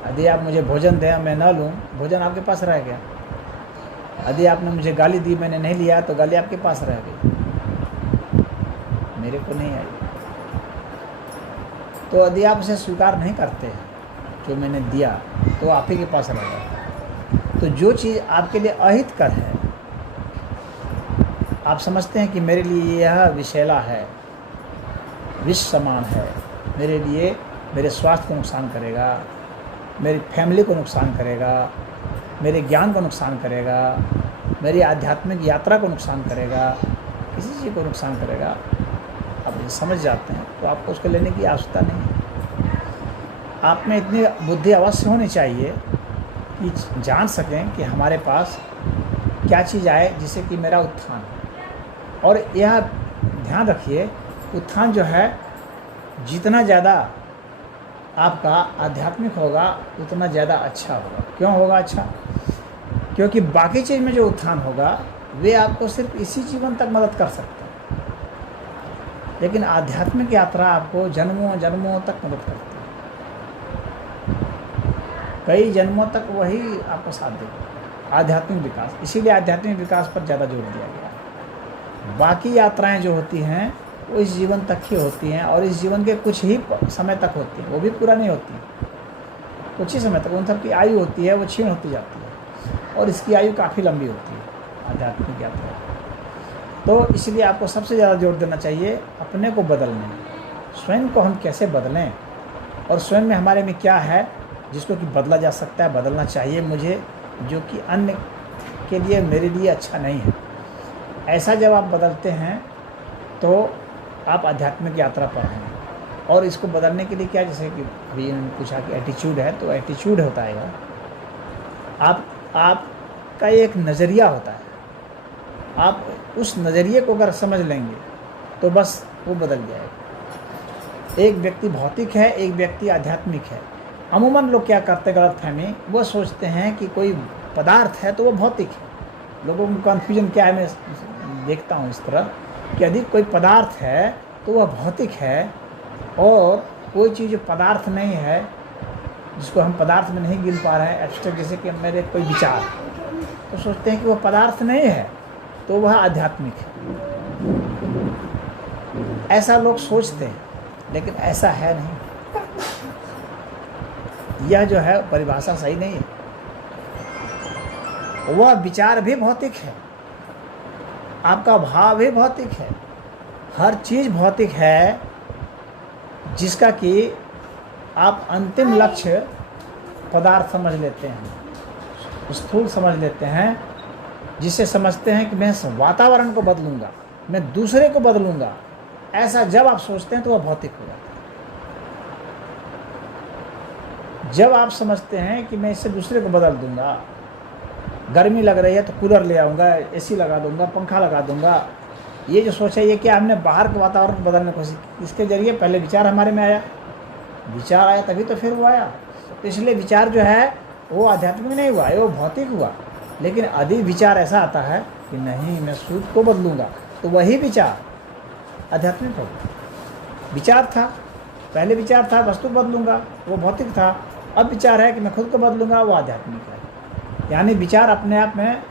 यदि आप मुझे भोजन दें, मैं न लूँ, भोजन आपके पास रह गया। यदि आपने मुझे गाली दी, मैंने नहीं लिया, तो गाली आपके पास रह गई, मेरे को नहीं आई। तो यदि आप उसे स्वीकार नहीं करते जो मैंने दिया, तो आप ही के पास रह गया। तो जो चीज़ आपके लिए अहितकर है, आप समझते हैं कि मेरे लिए यह विषैला है, विष समान है, मेरे लिए मेरे स्वास्थ्य को नुकसान करेगा, मेरी फैमिली को नुकसान करेगा, मेरे ज्ञान को नुकसान करेगा, मेरी आध्यात्मिक यात्रा को नुकसान करेगा, किसी चीज़ को नुकसान करेगा, आप ये समझ जाते हैं, तो आपको उसको लेने की आवश्यकता नहीं है। आप में इतनी बुद्धि अवश्य होनी चाहिए कि जान सकें कि हमारे पास क्या चीज़ आए जिससे कि मेरा उत्थान हो। और यह ध्यान रखिए, उत्थान जो है जितना ज़्यादा आपका आध्यात्मिक होगा उतना ज़्यादा अच्छा होगा। क्यों होगा अच्छा? क्योंकि बाकी चीज़ में जो उत्थान होगा वे आपको सिर्फ इसी जीवन तक मदद कर सकते हैं, लेकिन आध्यात्मिक यात्रा आपको जन्मों जन्मों तक मदद करती है। कई जन्मों तक वही आपको साथ देगा, आध्यात्मिक विकास। इसीलिए आध्यात्मिक विकास पर ज़्यादा जोर दिया गया है। बाकी यात्राएं जो होती हैं वो इस जीवन तक ही होती हैं, और इस जीवन के कुछ ही समय तक होती हैं, वो भी पूरा नहीं होती, कुछ ही समय तक। उन सब की आयु होती है वो क्षीण होती जाती है, और इसकी आयु काफ़ी लंबी होती है आध्यात्मिक यात्रा। तो इसलिए आपको सबसे ज़्यादा जोर देना चाहिए अपने को बदलने, स्वयं को हम कैसे बदलें, और स्वयं में हमारे में क्या है जिसको कि बदला जा सकता है, बदलना चाहिए मुझे, जो कि अन्य के लिए मेरे लिए अच्छा नहीं है। ऐसा जब आप बदलते हैं तो आप आध्यात्मिक यात्रा पर हैं। और इसको बदलने के लिए क्या, जैसे कि अभी इन्होंने पूछा कि एटीट्यूड है, तो एटीट्यूड होता है आपका एक नज़रिया होता है। आप उस नज़रिए को अगर समझ लेंगे तो बस वो बदल जाएगा। एक व्यक्ति भौतिक है, एक व्यक्ति आध्यात्मिक है। अमूमन लोग क्या करते, गलतफहमी, वो सोचते हैं कि कोई पदार्थ है तो वो भौतिक है। लोगों को कन्फ्यूजन क्या है, मैं देखता हूँ इस तरह कि यदि कोई पदार्थ है तो वह भौतिक है, और कोई चीज़ जो पदार्थ नहीं है, जिसको हम पदार्थ में नहीं गिन पा रहे हैं, एब्स्ट्रैक्ट, जैसे कि मेरे कोई विचार, तो सोचते हैं कि वह पदार्थ नहीं है तो वह आध्यात्मिक है। ऐसा लोग सोचते हैं, लेकिन ऐसा है नहीं। यह जो है परिभाषा सही नहीं है। वह विचार भी भौतिक है, आपका भाव भी भौतिक है, हर चीज़ भौतिक है, जिसका कि आप अंतिम लक्ष्य पदार्थ समझ लेते हैं, स्थूल समझ लेते हैं, जिससे समझते हैं कि मैं इस वातावरण को बदलूंगा, मैं दूसरे को बदलूंगा, ऐसा जब आप सोचते हैं तो वह भौतिक हो जाता है। जब आप समझते हैं कि मैं इससे दूसरे को बदल दूंगा, गर्मी लग रही है तो कूलर ले आऊँगा, एसी लगा दूंगा, पंखा लगा दूंगा, ये जो सोच है ये क्या हमने बाहर के वातावरण को बदलने की कोशिश की। इसके जरिए पहले विचार हमारे में आया, विचार आया तभी तो फिर वो आया। तो इसलिए विचार जो है वो आध्यात्मिक नहीं हुआ, वो भौतिक हुआ। लेकिन यदि विचार ऐसा आता है कि नहीं मैं सूद को बदलूंगा, तो वही विचार आध्यात्मिक होगा। विचार था, पहले विचार था वस्तु बदलूंगा, वो भौतिक था। अब विचार है कि मैं खुद को बदलूंगा, वो आध्यात्मिक है। यानी विचार अपने आप में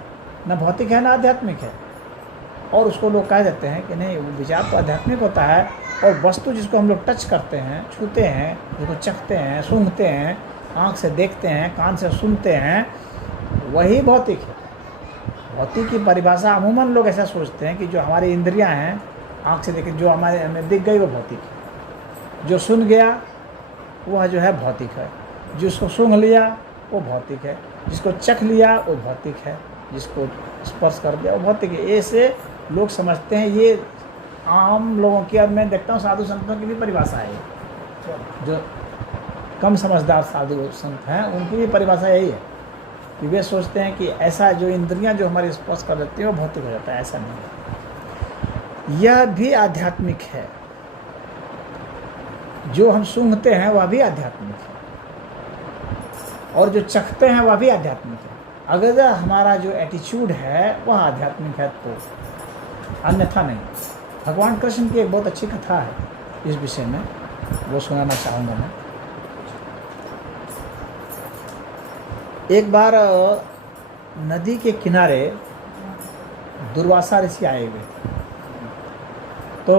न भौतिक है न आध्यात्मिक है। और उसको लोग कह देते हैं कि नहीं वो विचार तो आध्यात्मिक होता है, और वस्तु जिसको हम लोग टच करते हैं, छूते हैं, जिसको चखते हैं, सूंघते हैं, आँख से देखते हैं, कान से सुनते हैं, वही भौतिक है। भौतिक की परिभाषा अमूमन लोग ऐसा सोचते हैं कि जो हमारी इंद्रियां हैं, आँख से देखे जो हमें दिख गई वो भौतिक है, जो सुन गया वह जो है भौतिक है, जिसको सूंघ लिया वो भौतिक है, जिसको चख लिया वो भौतिक है, जिसको स्पर्श कर दिया वो भौतिक है। ऐसे लोग समझते हैं। ये आम लोगों की, अब मैं देखता हूँ साधु संतों की भी परिभाषा है, जो कम समझदार साधु संत हैं उनकी भी परिभाषा यही है कि वे सोचते हैं कि ऐसा जो इंद्रियां जो हमारी स्पर्श कर देती है वो भौतिक हो जाता है। ऐसा नहीं है, यह भी आध्यात्मिक है। जो हम सूंघते हैं वह भी आध्यात्मिक है, और जो चखते हैं वह भी आध्यात्मिक है। अगर हमारा जो एटीट्यूड है वह आध्यात्मिक है तो, अन्यथा नहीं। भगवान कृष्ण की एक बहुत अच्छी कथा है इस विषय में, वो सुनाना चाहूँगा मैं। एक बार नदी के किनारे दुर्वासा ऋषि आए हुए थे, तो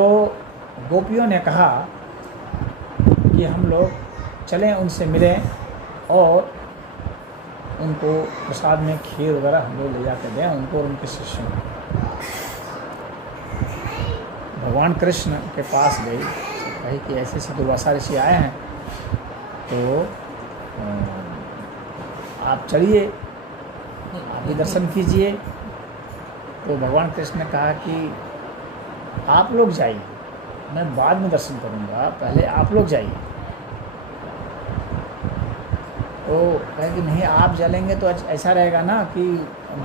गोपियों ने कहा कि हम लोग चलें, उनसे मिलें और उनको प्रसाद में खीर वगैरह हम लोग ले जाकर दें उनको और उनके शिष्यों को। भगवान कृष्ण के पास गई, कही कि ऐसे ऐसे दुर्वासा ऋषि आए हैं, तो आप चलिए, आप भी दर्शन कीजिए। तो भगवान कृष्ण ने कहा कि आप लोग जाइए, मैं बाद में दर्शन करूंगा, पहले आप लोग जाइए। तो कहे कि नहीं, आप चलेंगे तो ऐसा रहेगा ना कि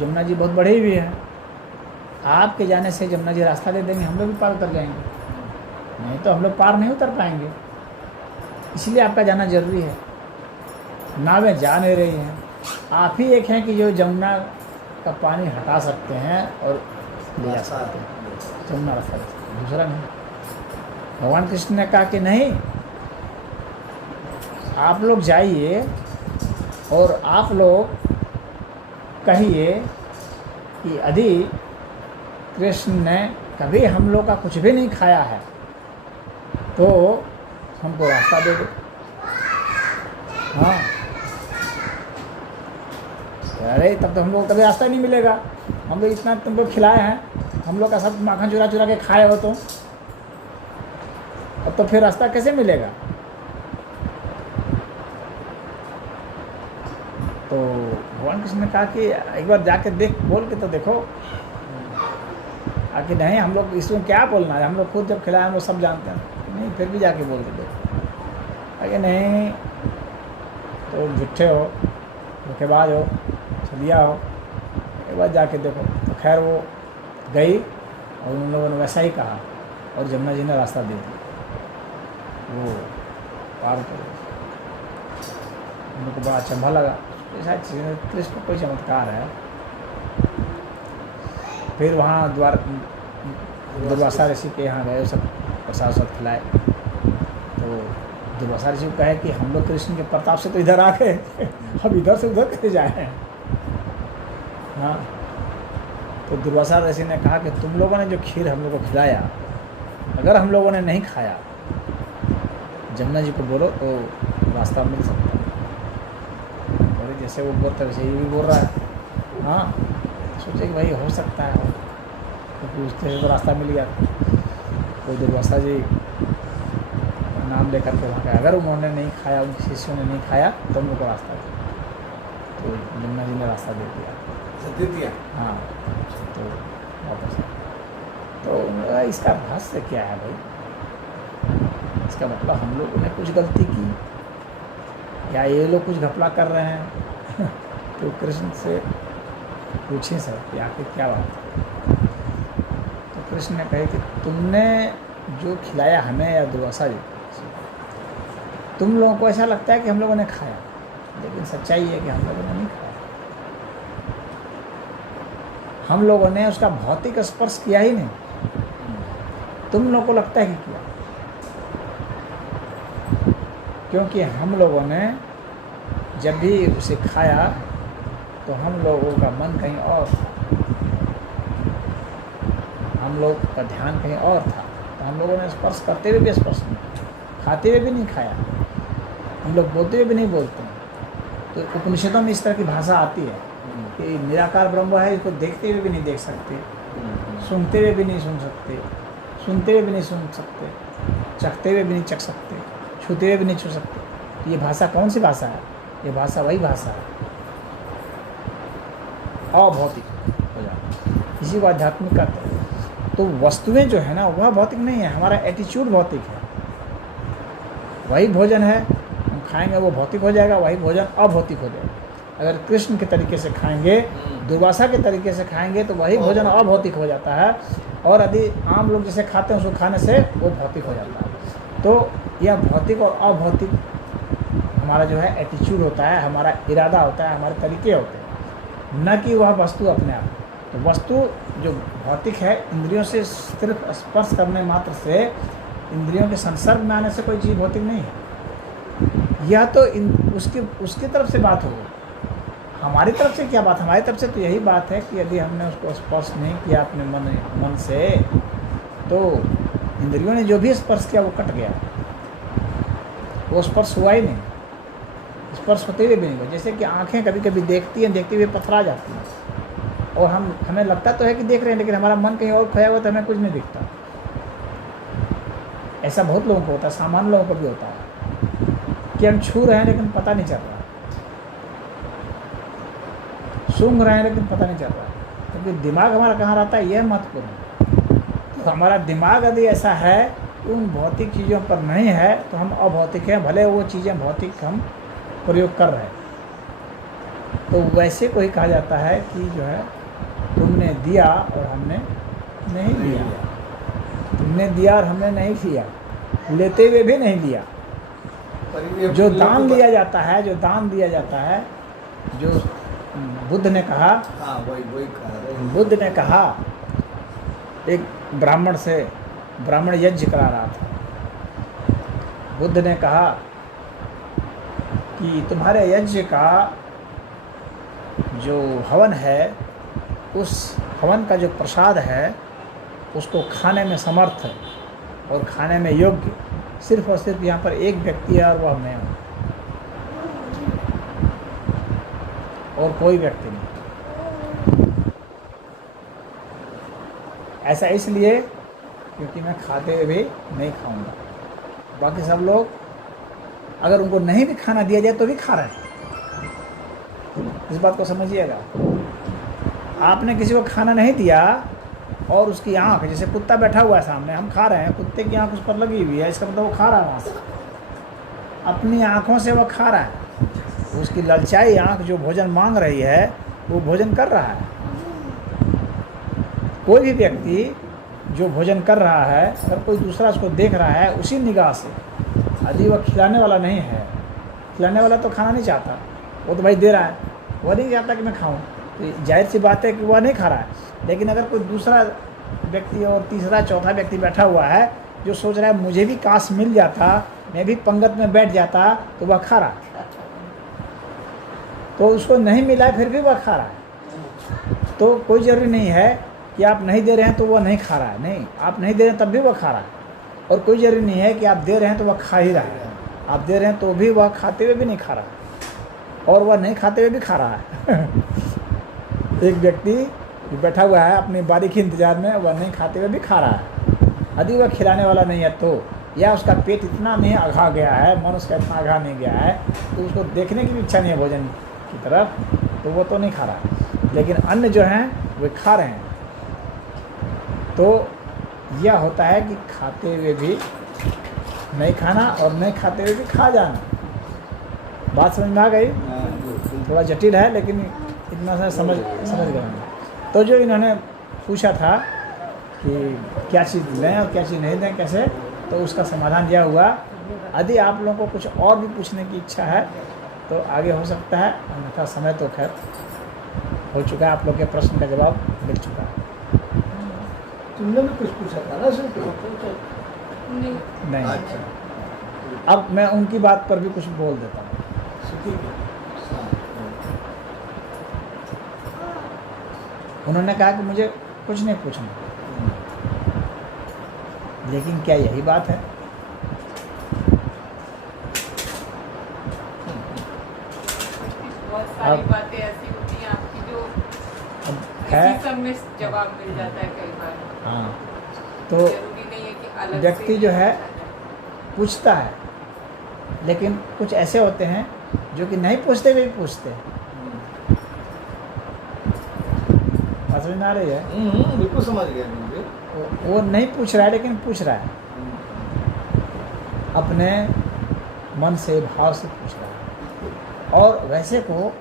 जमुना जी बहुत बड़ी हुई है, आपके जाने से जमुना जी रास्ता दे देंगे, हम लोग भी पार उतर जाएंगे, नहीं तो हम लोग पार नहीं उतर पाएंगे। इसलिए आपका जाना जरूरी है। नावें जा नहीं रही हैं, आप ही एक हैं कि जो जमुना का पानी हटा सकते हैं और ले जा सकते हैं, जमुना रास्ता, दूसरा नहीं। भगवान कृष्ण ने कहा कि नहीं, आप लोग जाइए और आप लोग कहिए कि यदि कृष्ण ने कभी हम लोग का कुछ भी नहीं खाया है तो हमको रास्ता दे दो। हाँ, अरे तब तो हम लोग कभी रास्ता नहीं मिलेगा, हम लोग इतना तुमको खिलाए हैं, हम लोग का सब माखन चुरा चुरा के खाए हो, तो अब तो फिर रास्ता कैसे मिलेगा। तो भगवान कृष्ण ने कहा कि एक बार जाके देख, बोल के तो देखो। आखिर नहीं, हम लोग इसमें क्या बोलना है, हम लोग खुद जब खिलाए हम लोग सब जानते हैं। नहीं, फिर भी जाके बोल के देखो। आगे नहीं तो झूठे हो, धोखेबाज हो, छलिया हो, एक बार जाके देखो। तो खैर वो गई और उन लोगों ने वैसा ही कहा और जमुना जी ने रास्ता दे दिया, वो पार कर। उनको बड़ा अचंभा लगा, ऐसा कृष्ण कोई चमत्कार है। फिर वहाँ दुर्वासा ऋषि के यहाँ गए, सब प्रसाद सब खिलाए। तो दुर्वासा ऋषि को कहे कि हम लोग कृष्ण के प्रताप से तो इधर आ गए, अब इधर से उधर कैसे जाए। हाँ, तो दुर्वासा ऋषि ने कहा कि तुम लोगों ने जो खीर हम लोग को खिलाया, अगर हम लोगों ने नहीं खाया, जमुना जी को बोलो तो रास्ता मिल सकता है। और जैसे वो बोलता है वैसे ये भी बोल रहा है। हाँ, सोचे कि भाई हो सकता है, क्योंकि उससे तो रास्ता मिल गया। तो दुर्वासा जी नाम लेकर के वहाँ गए, अगर उन्होंने नहीं खाया, उनके शिष्यों ने नहीं खाया तो उनको रास्ता दिया। तो जमुना जी ने रास्ता दे दिया। दे दिया। हाँ। तो वापस तो इसका रहस्य क्या है भाई? इसका मतलब हम लोगों ने कुछ गलती की या ये लोग कुछ घपला कर रहे हैं? तो कृष्ण से पूछें सर कि आखिर क्या बात है? तो कृष्ण ने कहे कि तुमने जो खिलाया हमें या दुर्वासा जी, तुम लोगों को ऐसा लगता है कि हम लोगों ने खाया, लेकिन सच्चाई है कि हम लोगों ने नहीं खाया। हम लोगों ने उसका भौतिक स्पर्श किया ही नहीं। तुम लोगों को लगता है कि किया, क्योंकि हम लोगों ने जब भी उसे खाया तो हम लोगों का मन कहीं और था, हम लोग का ध्यान कहीं और था। तो हम लोगों ने स्पर्श करते हुए भी स्पर्श नहीं किया, खाते हुए भी नहीं खाया, हम लोग बोलते हुए भी नहीं बोलते हैं। तो उपनिषदों में इस तरह की भाषा आती है कि निराकार ब्रह्म है, इसको देखते हुए भी नहीं देख सकते, सुनते हुए भी नहीं सुन सकते, सुनते हुए भी नहीं सुन सकते, चखते हुए भी नहीं चख सकते, छूते हुए भी नहीं छू सकते। ये भाषा कौन सी भाषा है? ये भाषा वही भाषा है अभौतिक हो जाता, इसी को आध्यात्मिक कहते हैं। तो वस्तुएं जो है ना वह भौतिक नहीं है, हमारा एटीट्यूड भौतिक है। वही भोजन है हम खाएंगे वो भौतिक हो जाएगा, वही भोजन अभौतिक हो जाएगा। अगर कृष्ण के तरीके से खाएंगे, दुर्वासा के तरीके से खाएंगे तो वही भोजन अभौतिक हो जाता है, और यदि आम लोग जैसे खाते हैं उसको खाने से वो भौतिक हो जाता है। तो यह भौतिक और अभौतिक हमारा जो है एटीट्यूड होता है, हमारा इरादा होता है, हमारे तरीके होते हैं, न कि वह वस्तु अपने आप। तो वस्तु जो भौतिक है, इंद्रियों से सिर्फ स्पर्श करने मात्र से, इंद्रियों के संसर्ग में आने से कोई चीज़ भौतिक नहीं है। यह तो उसकी तरफ से बात होगी, हमारी तरफ से क्या बात? हमारी तरफ से तो यही बात है कि यदि हमने उसको स्पर्श नहीं किया अपने मन से, तो इंद्रियों ने जो भी स्पर्श किया वो कट गया, वो स्पर्श हुआ ही नहीं, स्पर्श होते हुए भी नहीं हुआ। जैसे कि आंखें कभी कभी देखती हैं, देखते हुए पथरा जाती हैं, और हमें लगता तो है कि देख रहे हैं, लेकिन हमारा मन कहीं और खोया हुआ तो हमें कुछ नहीं दिखता। ऐसा बहुत लोगों को होता है, सामान्य लोगों को भी होता है कि हम छू रहे हैं लेकिन पता नहीं चल रहा, सूंघ रहे हैं लेकिन पता नहीं चल रहा, क्योंकि दिमाग हमारा कहाँ रहता है, यह महत्वपूर्ण है। तो हमारा दिमाग यदि ऐसा है उन भौतिक चीज़ों पर नहीं है तो हम अभौतिक हैं, भले वो चीज़ें भौतिक हम प्रयोग कर रहे हैं। तो वैसे को ही कहा जाता है कि जो है तुमने दिया और हमने नहीं लिया, तुमने दिया और हमने नहीं लिया, लेते हुए भी नहीं लिया। जो दान लिया जाता है, जो दान दिया जाता है, जो बुद्ध ने कहा, हाँ वही कहा, बुद्ध ने कहा एक ब्राह्मण से, ब्राह्मण यज्ञ करा रहा था, बुद्ध ने कहा कि तुम्हारे यज्ञ का जो हवन है, उस हवन का जो प्रसाद है उसको खाने में समर्थ है और खाने में योग्य सिर्फ और सिर्फ यहाँ पर एक व्यक्ति है और वह मैं हूँ, और कोई व्यक्ति नहीं। ऐसा इसलिए क्योंकि मैं खाते हुए भी नहीं खाऊंगा, बाकी सब लोग अगर उनको नहीं भी खाना दिया जाए तो भी खा रहे हैं। इस बात को समझिएगा, आपने किसी को खाना नहीं दिया और उसकी आँख, जैसे कुत्ता बैठा हुआ है सामने, हम खा रहे हैं, कुत्ते की आँख उस पर लगी हुई है, इसका मतलब वो खा रहा है, वहाँ से अपनी आँखों से वो खा रहा है, उसकी ललचाई आँख जो भोजन मांग रही है वो भोजन कर रहा है। कोई भी व्यक्ति जो भोजन कर रहा है, अगर कोई दूसरा उसको देख रहा है उसी निगाह से, यदि वह खिलाने वाला नहीं है, खिलाने वाला तो खाना नहीं चाहता, वो तो भाई दे रहा है, वह नहीं चाहता कि मैं खाऊं, तो जाहिर सी बात है कि वह नहीं खा रहा है। लेकिन अगर कोई दूसरा व्यक्ति और तीसरा चौथा व्यक्ति बैठा हुआ है जो सोच रहा है मुझे भी काश मिल जाता, मैं भी पंगत में बैठ जाता, तो वह खा रहा है। तो उसको नहीं मिला फिर भी वह खा रहा है। तो कोई ज़रूरी नहीं है कि आप नहीं दे रहे हैं तो वह नहीं खा रहा है, नहीं, आप नहीं दे रहे हैं तब भी वह खा रहा है। और कोई ज़रूरी नहीं है कि आप दे रहे हैं तो वह खा ही रहा है, आप दे रहे हैं तो भी वह खाते हुए भी नहीं खा रहा है, और वह नहीं खाते हुए भी खा रहा है। एक व्यक्ति जो बैठा हुआ है अपनी बारी के इंतज़ार में, वह नहीं खाते हुए भी खा रहा है। यदि वह खिलाने वाला नहीं है तो, या उसका पेट इतना नहीं आघा गया है, मन उसका इतना आघा नहीं गया है तो उसको देखने की भी इच्छा नहीं है भोजन की तरफ, तो वो तो नहीं खा रहा है। लेकिन अन्य जो हैं वे खा रहे हैं। तो यह होता है कि खाते हुए भी नहीं खाना और नहीं खाते हुए भी खा जाना। बात समझ में आ गई? थोड़ा जटिल है लेकिन इतना सा समझ गए। तो जो इन्होंने पूछा था कि क्या चीज़ लें और क्या चीज़ नहीं दें कैसे, तो उसका समाधान यह हुआ। यदि आप लोगों को कुछ और भी पूछने की इच्छा है तो आगे हो सकता है, अन्यथा समय तो खैर हो चुका है, आप लोग के प्रश्न का जवाब मिल चुका है। तुमने भी कुछ पूछा था ना सर? नहीं, अच्छा, अब मैं उनकी बात पर भी कुछ बोल देता हूँ। ठीक है। उन्होंने कहा कि मुझे कुछ नहीं पूछना, लेकिन क्या यही बात है? बहुत सारी बातें ऐसी होती हैं आपकी जो अब है, इसी सब में जवाब मिल जाता है कई बार। हाँ, तो जरूरी नहीं है कि अलग व्यक्ति से जो है बताया जाए। पूछता है, लेकिन कुछ ऐसे होते हैं जो कि नहीं पूछते हुए भी पूछते हैं। बात समझ में आ रही है? बिल्कुल समझ गया मुझे। वो नहीं पूछ रहा है लेकिन पूछ रहा है, अपने मन से भाव से पूछ रहा है। और वैसे को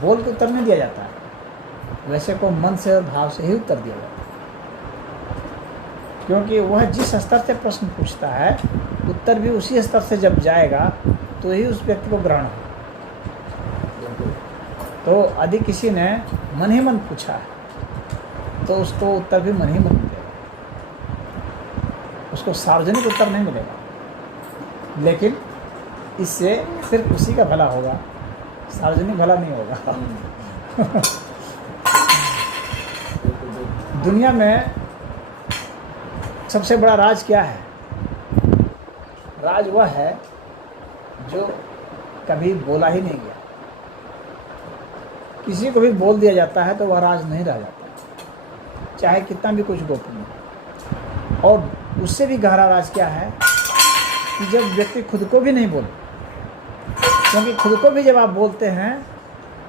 बोल के उत्तर नहीं दिया जाता है, वैसे को मन से और भाव से ही उत्तर दिया जाता है। क्योंकि वह जिस स्तर से प्रश्न पूछता है, उत्तर भी उसी स्तर से जब जाएगा तो ही उस व्यक्ति को ग्रहण हो। तो यदि किसी ने मन ही मन पूछा है तो उसको उत्तर भी मन ही मन मिलेगा, उसको सार्वजनिक उत्तर नहीं मिलेगा। लेकिन इससे सिर्फ उसी का भला होगा, सार्वजनिक भला नहीं होगा। दुनिया में सबसे बड़ा राज क्या है? राज वह है जो कभी बोला ही नहीं गया। किसी को भी बोल दिया जाता है तो वह राज नहीं रह जाता, चाहे कितना भी कुछ गोपनीय। और उससे भी गहरा राज क्या है कि जब व्यक्ति खुद को भी नहीं बोले, क्योंकि खुद को भी जब आप बोलते हैं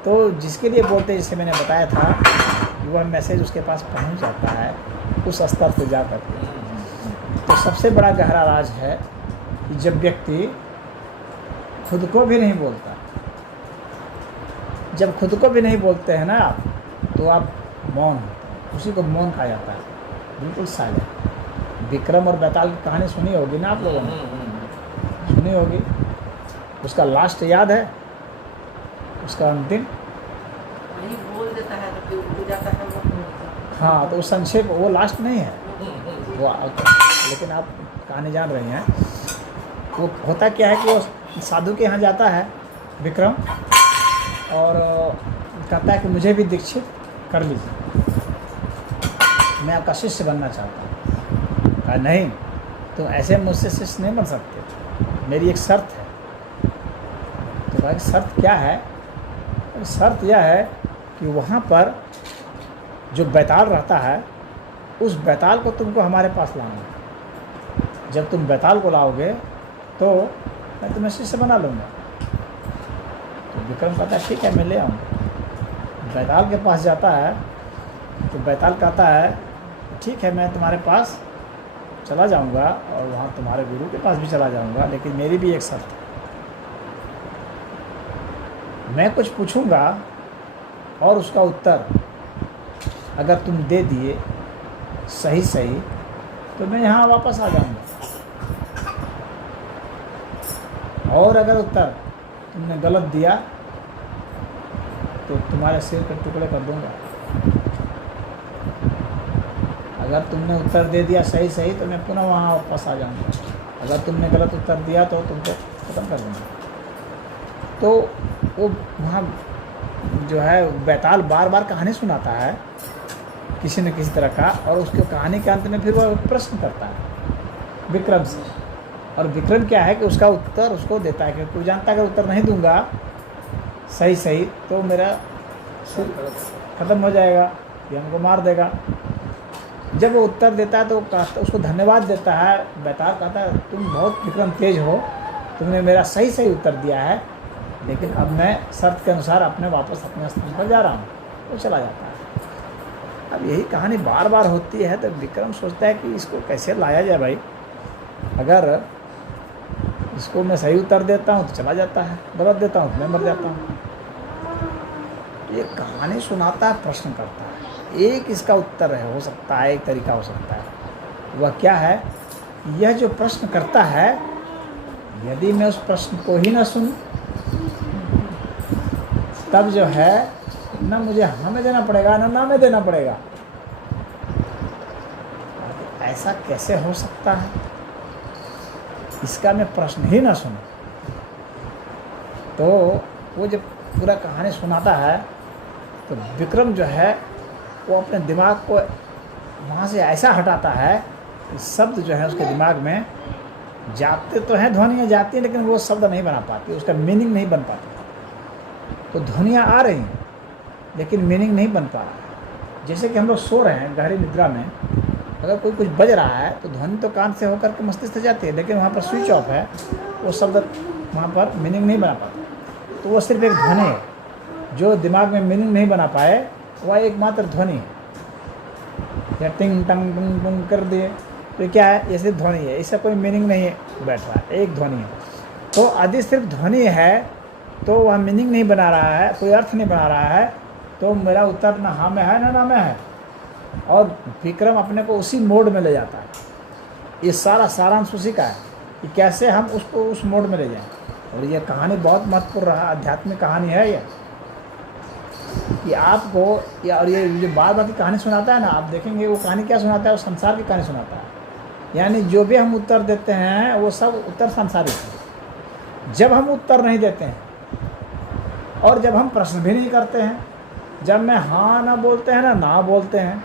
तो जिसके लिए बोलते हैं, जैसे मैंने बताया था कि वह मैसेज उसके पास पहुंच जाता है उस स्तर से जा करके। तो सबसे बड़ा गहरा राज है कि जब व्यक्ति खुद को भी नहीं बोलता, जब खुद को भी नहीं बोलते हैं ना आप, तो आप मौन होते हैं, उसी को मौन कहा जाता है, बिल्कुल साइलेंट। विक्रम और बैताल की कहानी सुनी होगी ना आप लोगों ने? सुनी होगी। उसका लास्ट याद है, उसका अंतिम? वही बोल देता है तो फिर उड़ जाता है वो। हाँ, तो उस संक्षेप वो लास्ट नहीं है वो, लेकिन आप कहानी जान रही हैं। वो होता क्या है कि वो साधु के यहाँ जाता है विक्रम और कहता है कि मुझे भी दीक्षित कर लीजिए, मैं आपका शिष्य बनना चाहता हूँ। कहा नहीं, तुम ऐसे मुझसे शिष्य नहीं बन सकते, मेरी एक शर्त है। तो कहा कि शर्त क्या है? शर्त यह है कि वहाँ पर जो बैताल रहता है, उस बैताल को तुमको हमारे पास लाना है। जब तुम बैताल को लाओगे तो मैं तुम्हें शिष्य बना लूँगा। तो विक्रम कहता है ठीक है, मैं ले आऊँगा। बैताल के पास जाता है तो बैताल कहता है ठीक है, मैं तुम्हारे पास चला जाऊँगा और वहाँ तुम्हारे गुरु के पास भी चला जाऊँगा, लेकिन मेरी भी एक शर्त है। मैं कुछ पूछूँगा और उसका उत्तर अगर तुम दे दिए सही सही तो मैं यहाँ वापस आ जाऊँगा, और अगर उत्तर तुमने गलत दिया तो तुम्हारे सिर के टुकड़े कर दूँगा। अगर तुमने उत्तर दे दिया सही सही तो मैं पुनः वहाँ वापस आ जाऊँगा, अगर तुमने गलत उत्तर दिया तो तुमको ख़त्म कर दूँगा। तो वो वहाँ जो है बैताल बार बार कहानी सुनाता है किसी न किसी तरह का, और उसके कहानी के अंत में फिर वह प्रश्न करता है विक्रम से। और विक्रम क्या है कि उसका उत्तर उसको देता है, क्योंकि वो जानता है अगर उत्तर नहीं दूंगा सही सही तो मेरा सिर ख़त्म हो जाएगा, ये हमको मार देगा। जब वो उत्तर देता है तो उसको धन्यवाद देता है। बैताल कहता है तुम बहुत विक्रम तेज हो, तुमने मेरा सही सही उत्तर दिया है, लेकिन अब मैं शर्त के अनुसार वापस अपने स्थान पर जा रहा हूँ। तो चला जाता है। अब यही कहानी बार बार होती है, तो विक्रम सोचता है कि इसको कैसे लाया जाए भाई। अगर इसको मैं सही उत्तर देता हूँ तो चला जाता है, गलत देता हूँ तो मैं मर जाता हूँ। ये कहानी सुनाता है, प्रश्न करता है। एक इसका उत्तर है, हो सकता है, एक तरीका हो सकता है। वह क्या है? यह जो प्रश्न करता है, यदि मैं उस प्रश्न को ही न सुन, तब जो है न मुझे हाँ में देना पड़ेगा न ना में देना पड़ेगा। ऐसा कैसे हो सकता है? इसका मैं प्रश्न ही ना सुनूं। तो वो जब पूरा कहानी सुनाता है तो विक्रम जो है वो अपने दिमाग को वहाँ से ऐसा हटाता है कि शब्द जो है उसके दिमाग में जाते तो हैं, ध्वनियाँ जाती हैं, लेकिन वो शब्द नहीं बना पाती, उसका मीनिंग नहीं बन पाती। तो ध्वनियाँ आ रही हैं लेकिन मीनिंग नहीं बन पा रहा। जैसे कि हम लोग सो रहे हैं गहरी निद्रा में, अगर कोई कुछ बज रहा है तो ध्वनि तो कान से होकर के मस्तिष्क से जाती है, लेकिन वहाँ पर स्विच ऑफ है, वो शब्द वहाँ पर मीनिंग नहीं बना पाता। तो वो सिर्फ एक ध्वनि है, जो दिमाग में मीनिंग नहीं बना पाए वह एकमात्र ध्वनि है। या टिंग टंग टुंग टुंग कर दिए तो ये क्या है? ये सिर्फ ध्वनि है, इसका कोई मीनिंग नहीं बैठ रहा है, एक ध्वनि है। तो यदि सिर्फ ध्वनि है तो वह मीनिंग नहीं बना रहा है, कोई अर्थ नहीं बना रहा है, तो मेरा उत्तर ना हाँ में है ना में है। और विक्रम अपने को उसी मोड में ले जाता है। ये सारा सारांश उसी का है कि कैसे हम उसको उस मोड में ले जाएं। और ये कहानी बहुत महत्वपूर्ण रहा, आध्यात्मिक कहानी है ये, कि आपको और ये जो बार बार की कहानी सुनाता है ना, आप देखेंगे वो कहानी क्या सुनाता है, वो संसार की कहानी सुनाता है। यानी जो भी हम उत्तर देते हैं वो सब उत्तर सांसारिक है। जब हम उत्तर नहीं देते हैं और जब हम प्रश्न भी नहीं करते हैं, जब मैं हाँ ना बोलते हैं ना बोलते हैं,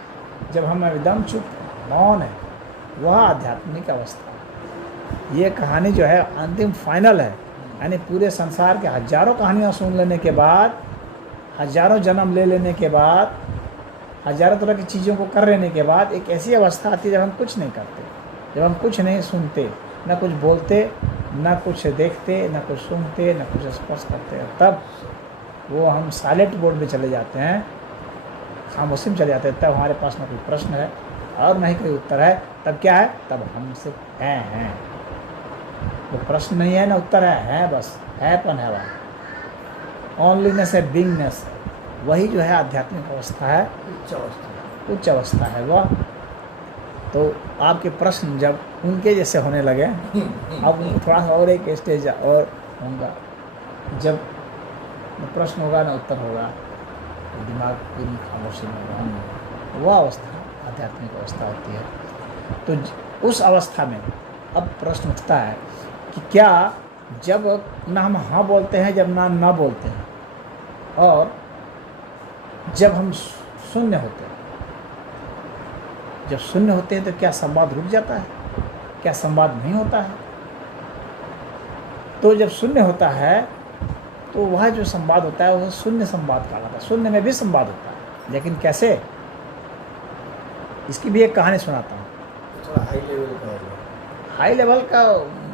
जब हम एकदम चुप मौन है, वह आध्यात्मिक अवस्था है। ये कहानी जो है अंतिम फाइनल है। यानी पूरे संसार के हजारों कहानियाँ सुन लेने के बाद, हजारों जन्म ले लेने के बाद, हजारों तरह की चीज़ों को कर लेने के बाद एक ऐसी अवस्था आती है जब हम कुछ नहीं करते, जब हम कुछ नहीं सुनते, न कुछ बोलते, न कुछ देखते, न कुछ सुनते, न कुछ स्पर्श करते। तब वो हम साइलेंट मोड में चले जाते हैं, खामोशी में चले जाते हैं। तब हमारे पास न कोई प्रश्न है और न ही कोई उत्तर है। तब क्या है? तब हम सिर्फ हैं। वो प्रश्न नहीं है ना उत्तर है बस हैपन है। वह ओनलीनेस है, बीइंगनेस, वही जो है आध्यात्मिक अवस्था है, उच्च अवस्था है वह। तो आपके प्रश्न जब उनके जैसे होने लगे, अब उनको थोड़ा सा और एक स्टेज और होगा। जब प्रश्न होगा ना उत्तर होगा, तो दिमाग पूरी खामोशी में होगा, वह अवस्था आध्यात्मिक अवस्था होती है। तो उस अवस्था में अब प्रश्न उठता है कि क्या जब ना हम हाँ बोलते हैं, जब ना बोलते हैं, और जब हम शून्य होते हैं, जब शून्य होते हैं तो क्या संवाद रुक जाता है? क्या संवाद नहीं होता है? तो जब शून्य होता है तो वह जो संवाद होता है वह शून्य संवाद कहलाता है। शून्य में भी संवाद होता है, लेकिन कैसे? इसकी भी एक कहानी सुनाता हूँ। थोड़ा हाई लेवल का है। हाई लेवल का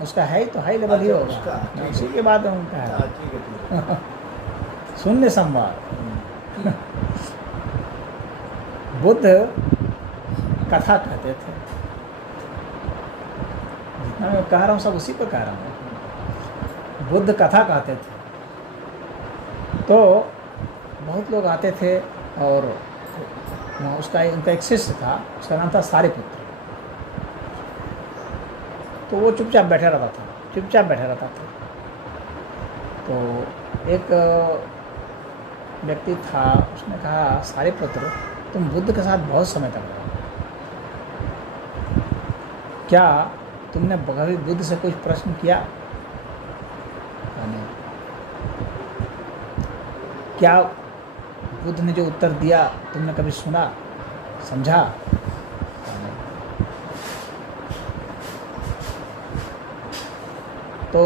उसका है तो हाई लेवल ही होगा, उसका उसी के बाद उनका है ठीक है। शून्य संवाद। बुद्ध कथा कहते थे। जितना मैं कह रहा हूँ सब उसी पर कह रहा हूँ। बुद्ध कथा कहते थे। तो बहुत लोग आते थे और उसका उनका एक शिष्य था, उसका नाम था सारिपुत्र। तो वो चुपचाप बैठा रहता था। तो एक व्यक्ति था, उसने कहा, सारिपुत्र तुम बुद्ध के साथ बहुत समय तक रहे, क्या तुमने कभी बुद्ध से कुछ प्रश्न किया? नहीं। क्या बुद्ध ने जो उत्तर दिया तुमने कभी सुना, समझा? नहीं। तो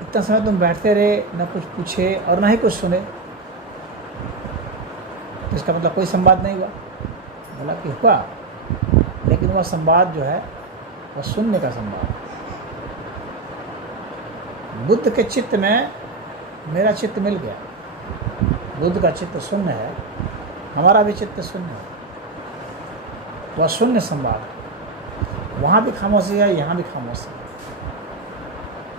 इतना समय तुम बैठते रहे, न कुछ पूछे और न ही कुछ सुने, तो इसका मतलब कोई संवाद नहीं हुआ। बोला कि हुआ, लेकिन वह संवाद जो है वह शून्य का संवाद। बुद्ध के चित्त में मेरा चित्त मिल गया। बुद्ध का चित्त शून्य है, हमारा भी चित्त शून्य है। वह शून्य संवाद है। वहाँ भी खामोशी है, यहाँ भी खामोशी है,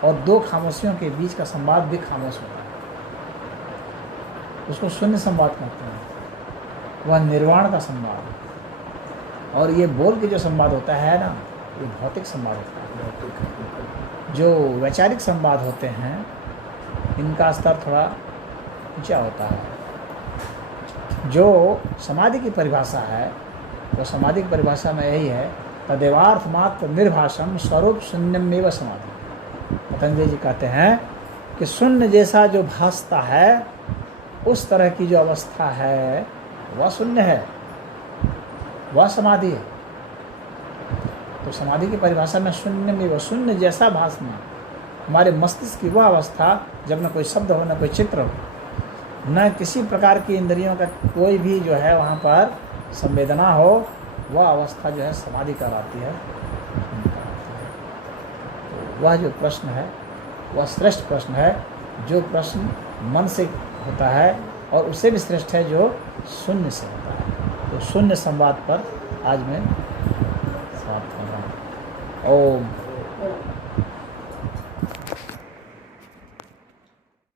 और दो खामोशियों के बीच का संवाद भी खामोश होता है, उसको शून्य संवाद कहते हैं। वह निर्वाण का संवाद है। और ये बोल के जो संवाद होता है ना, ये भौतिक संवाद होता है। जो वैचारिक संवाद होते हैं इनका स्तर थोड़ा ऊंचा होता है। जो समाधि की परिभाषा है, वो समाधि की परिभाषा में यही है, तदेवार्थ मात्र निर्भाषम स्वरूप शून्यमेव समाधि। पतंजलि जी कहते हैं कि शून्य जैसा जो भासता है, उस तरह की जो अवस्था है वह शून्य है, वह समाधि है। तो समाधि की परिभाषा में शून्य में, वह शून्य जैसा भासना, हमारे मस्तिष्क की वह अवस्था जब न कोई शब्द हो, न कोई चित्र हो, न किसी प्रकार की इंद्रियों का कोई भी जो है वहाँ पर संवेदना हो, वह अवस्था जो है समाधि कहलाती है। तो वह जो प्रश्न है वह श्रेष्ठ प्रश्न है, जो प्रश्न मन से होता है, और उससे भी श्रेष्ठ है जो शून्य से होता है। तो शून्य संवाद पर आज मैं समाप्त कर रहा हूँ। ओम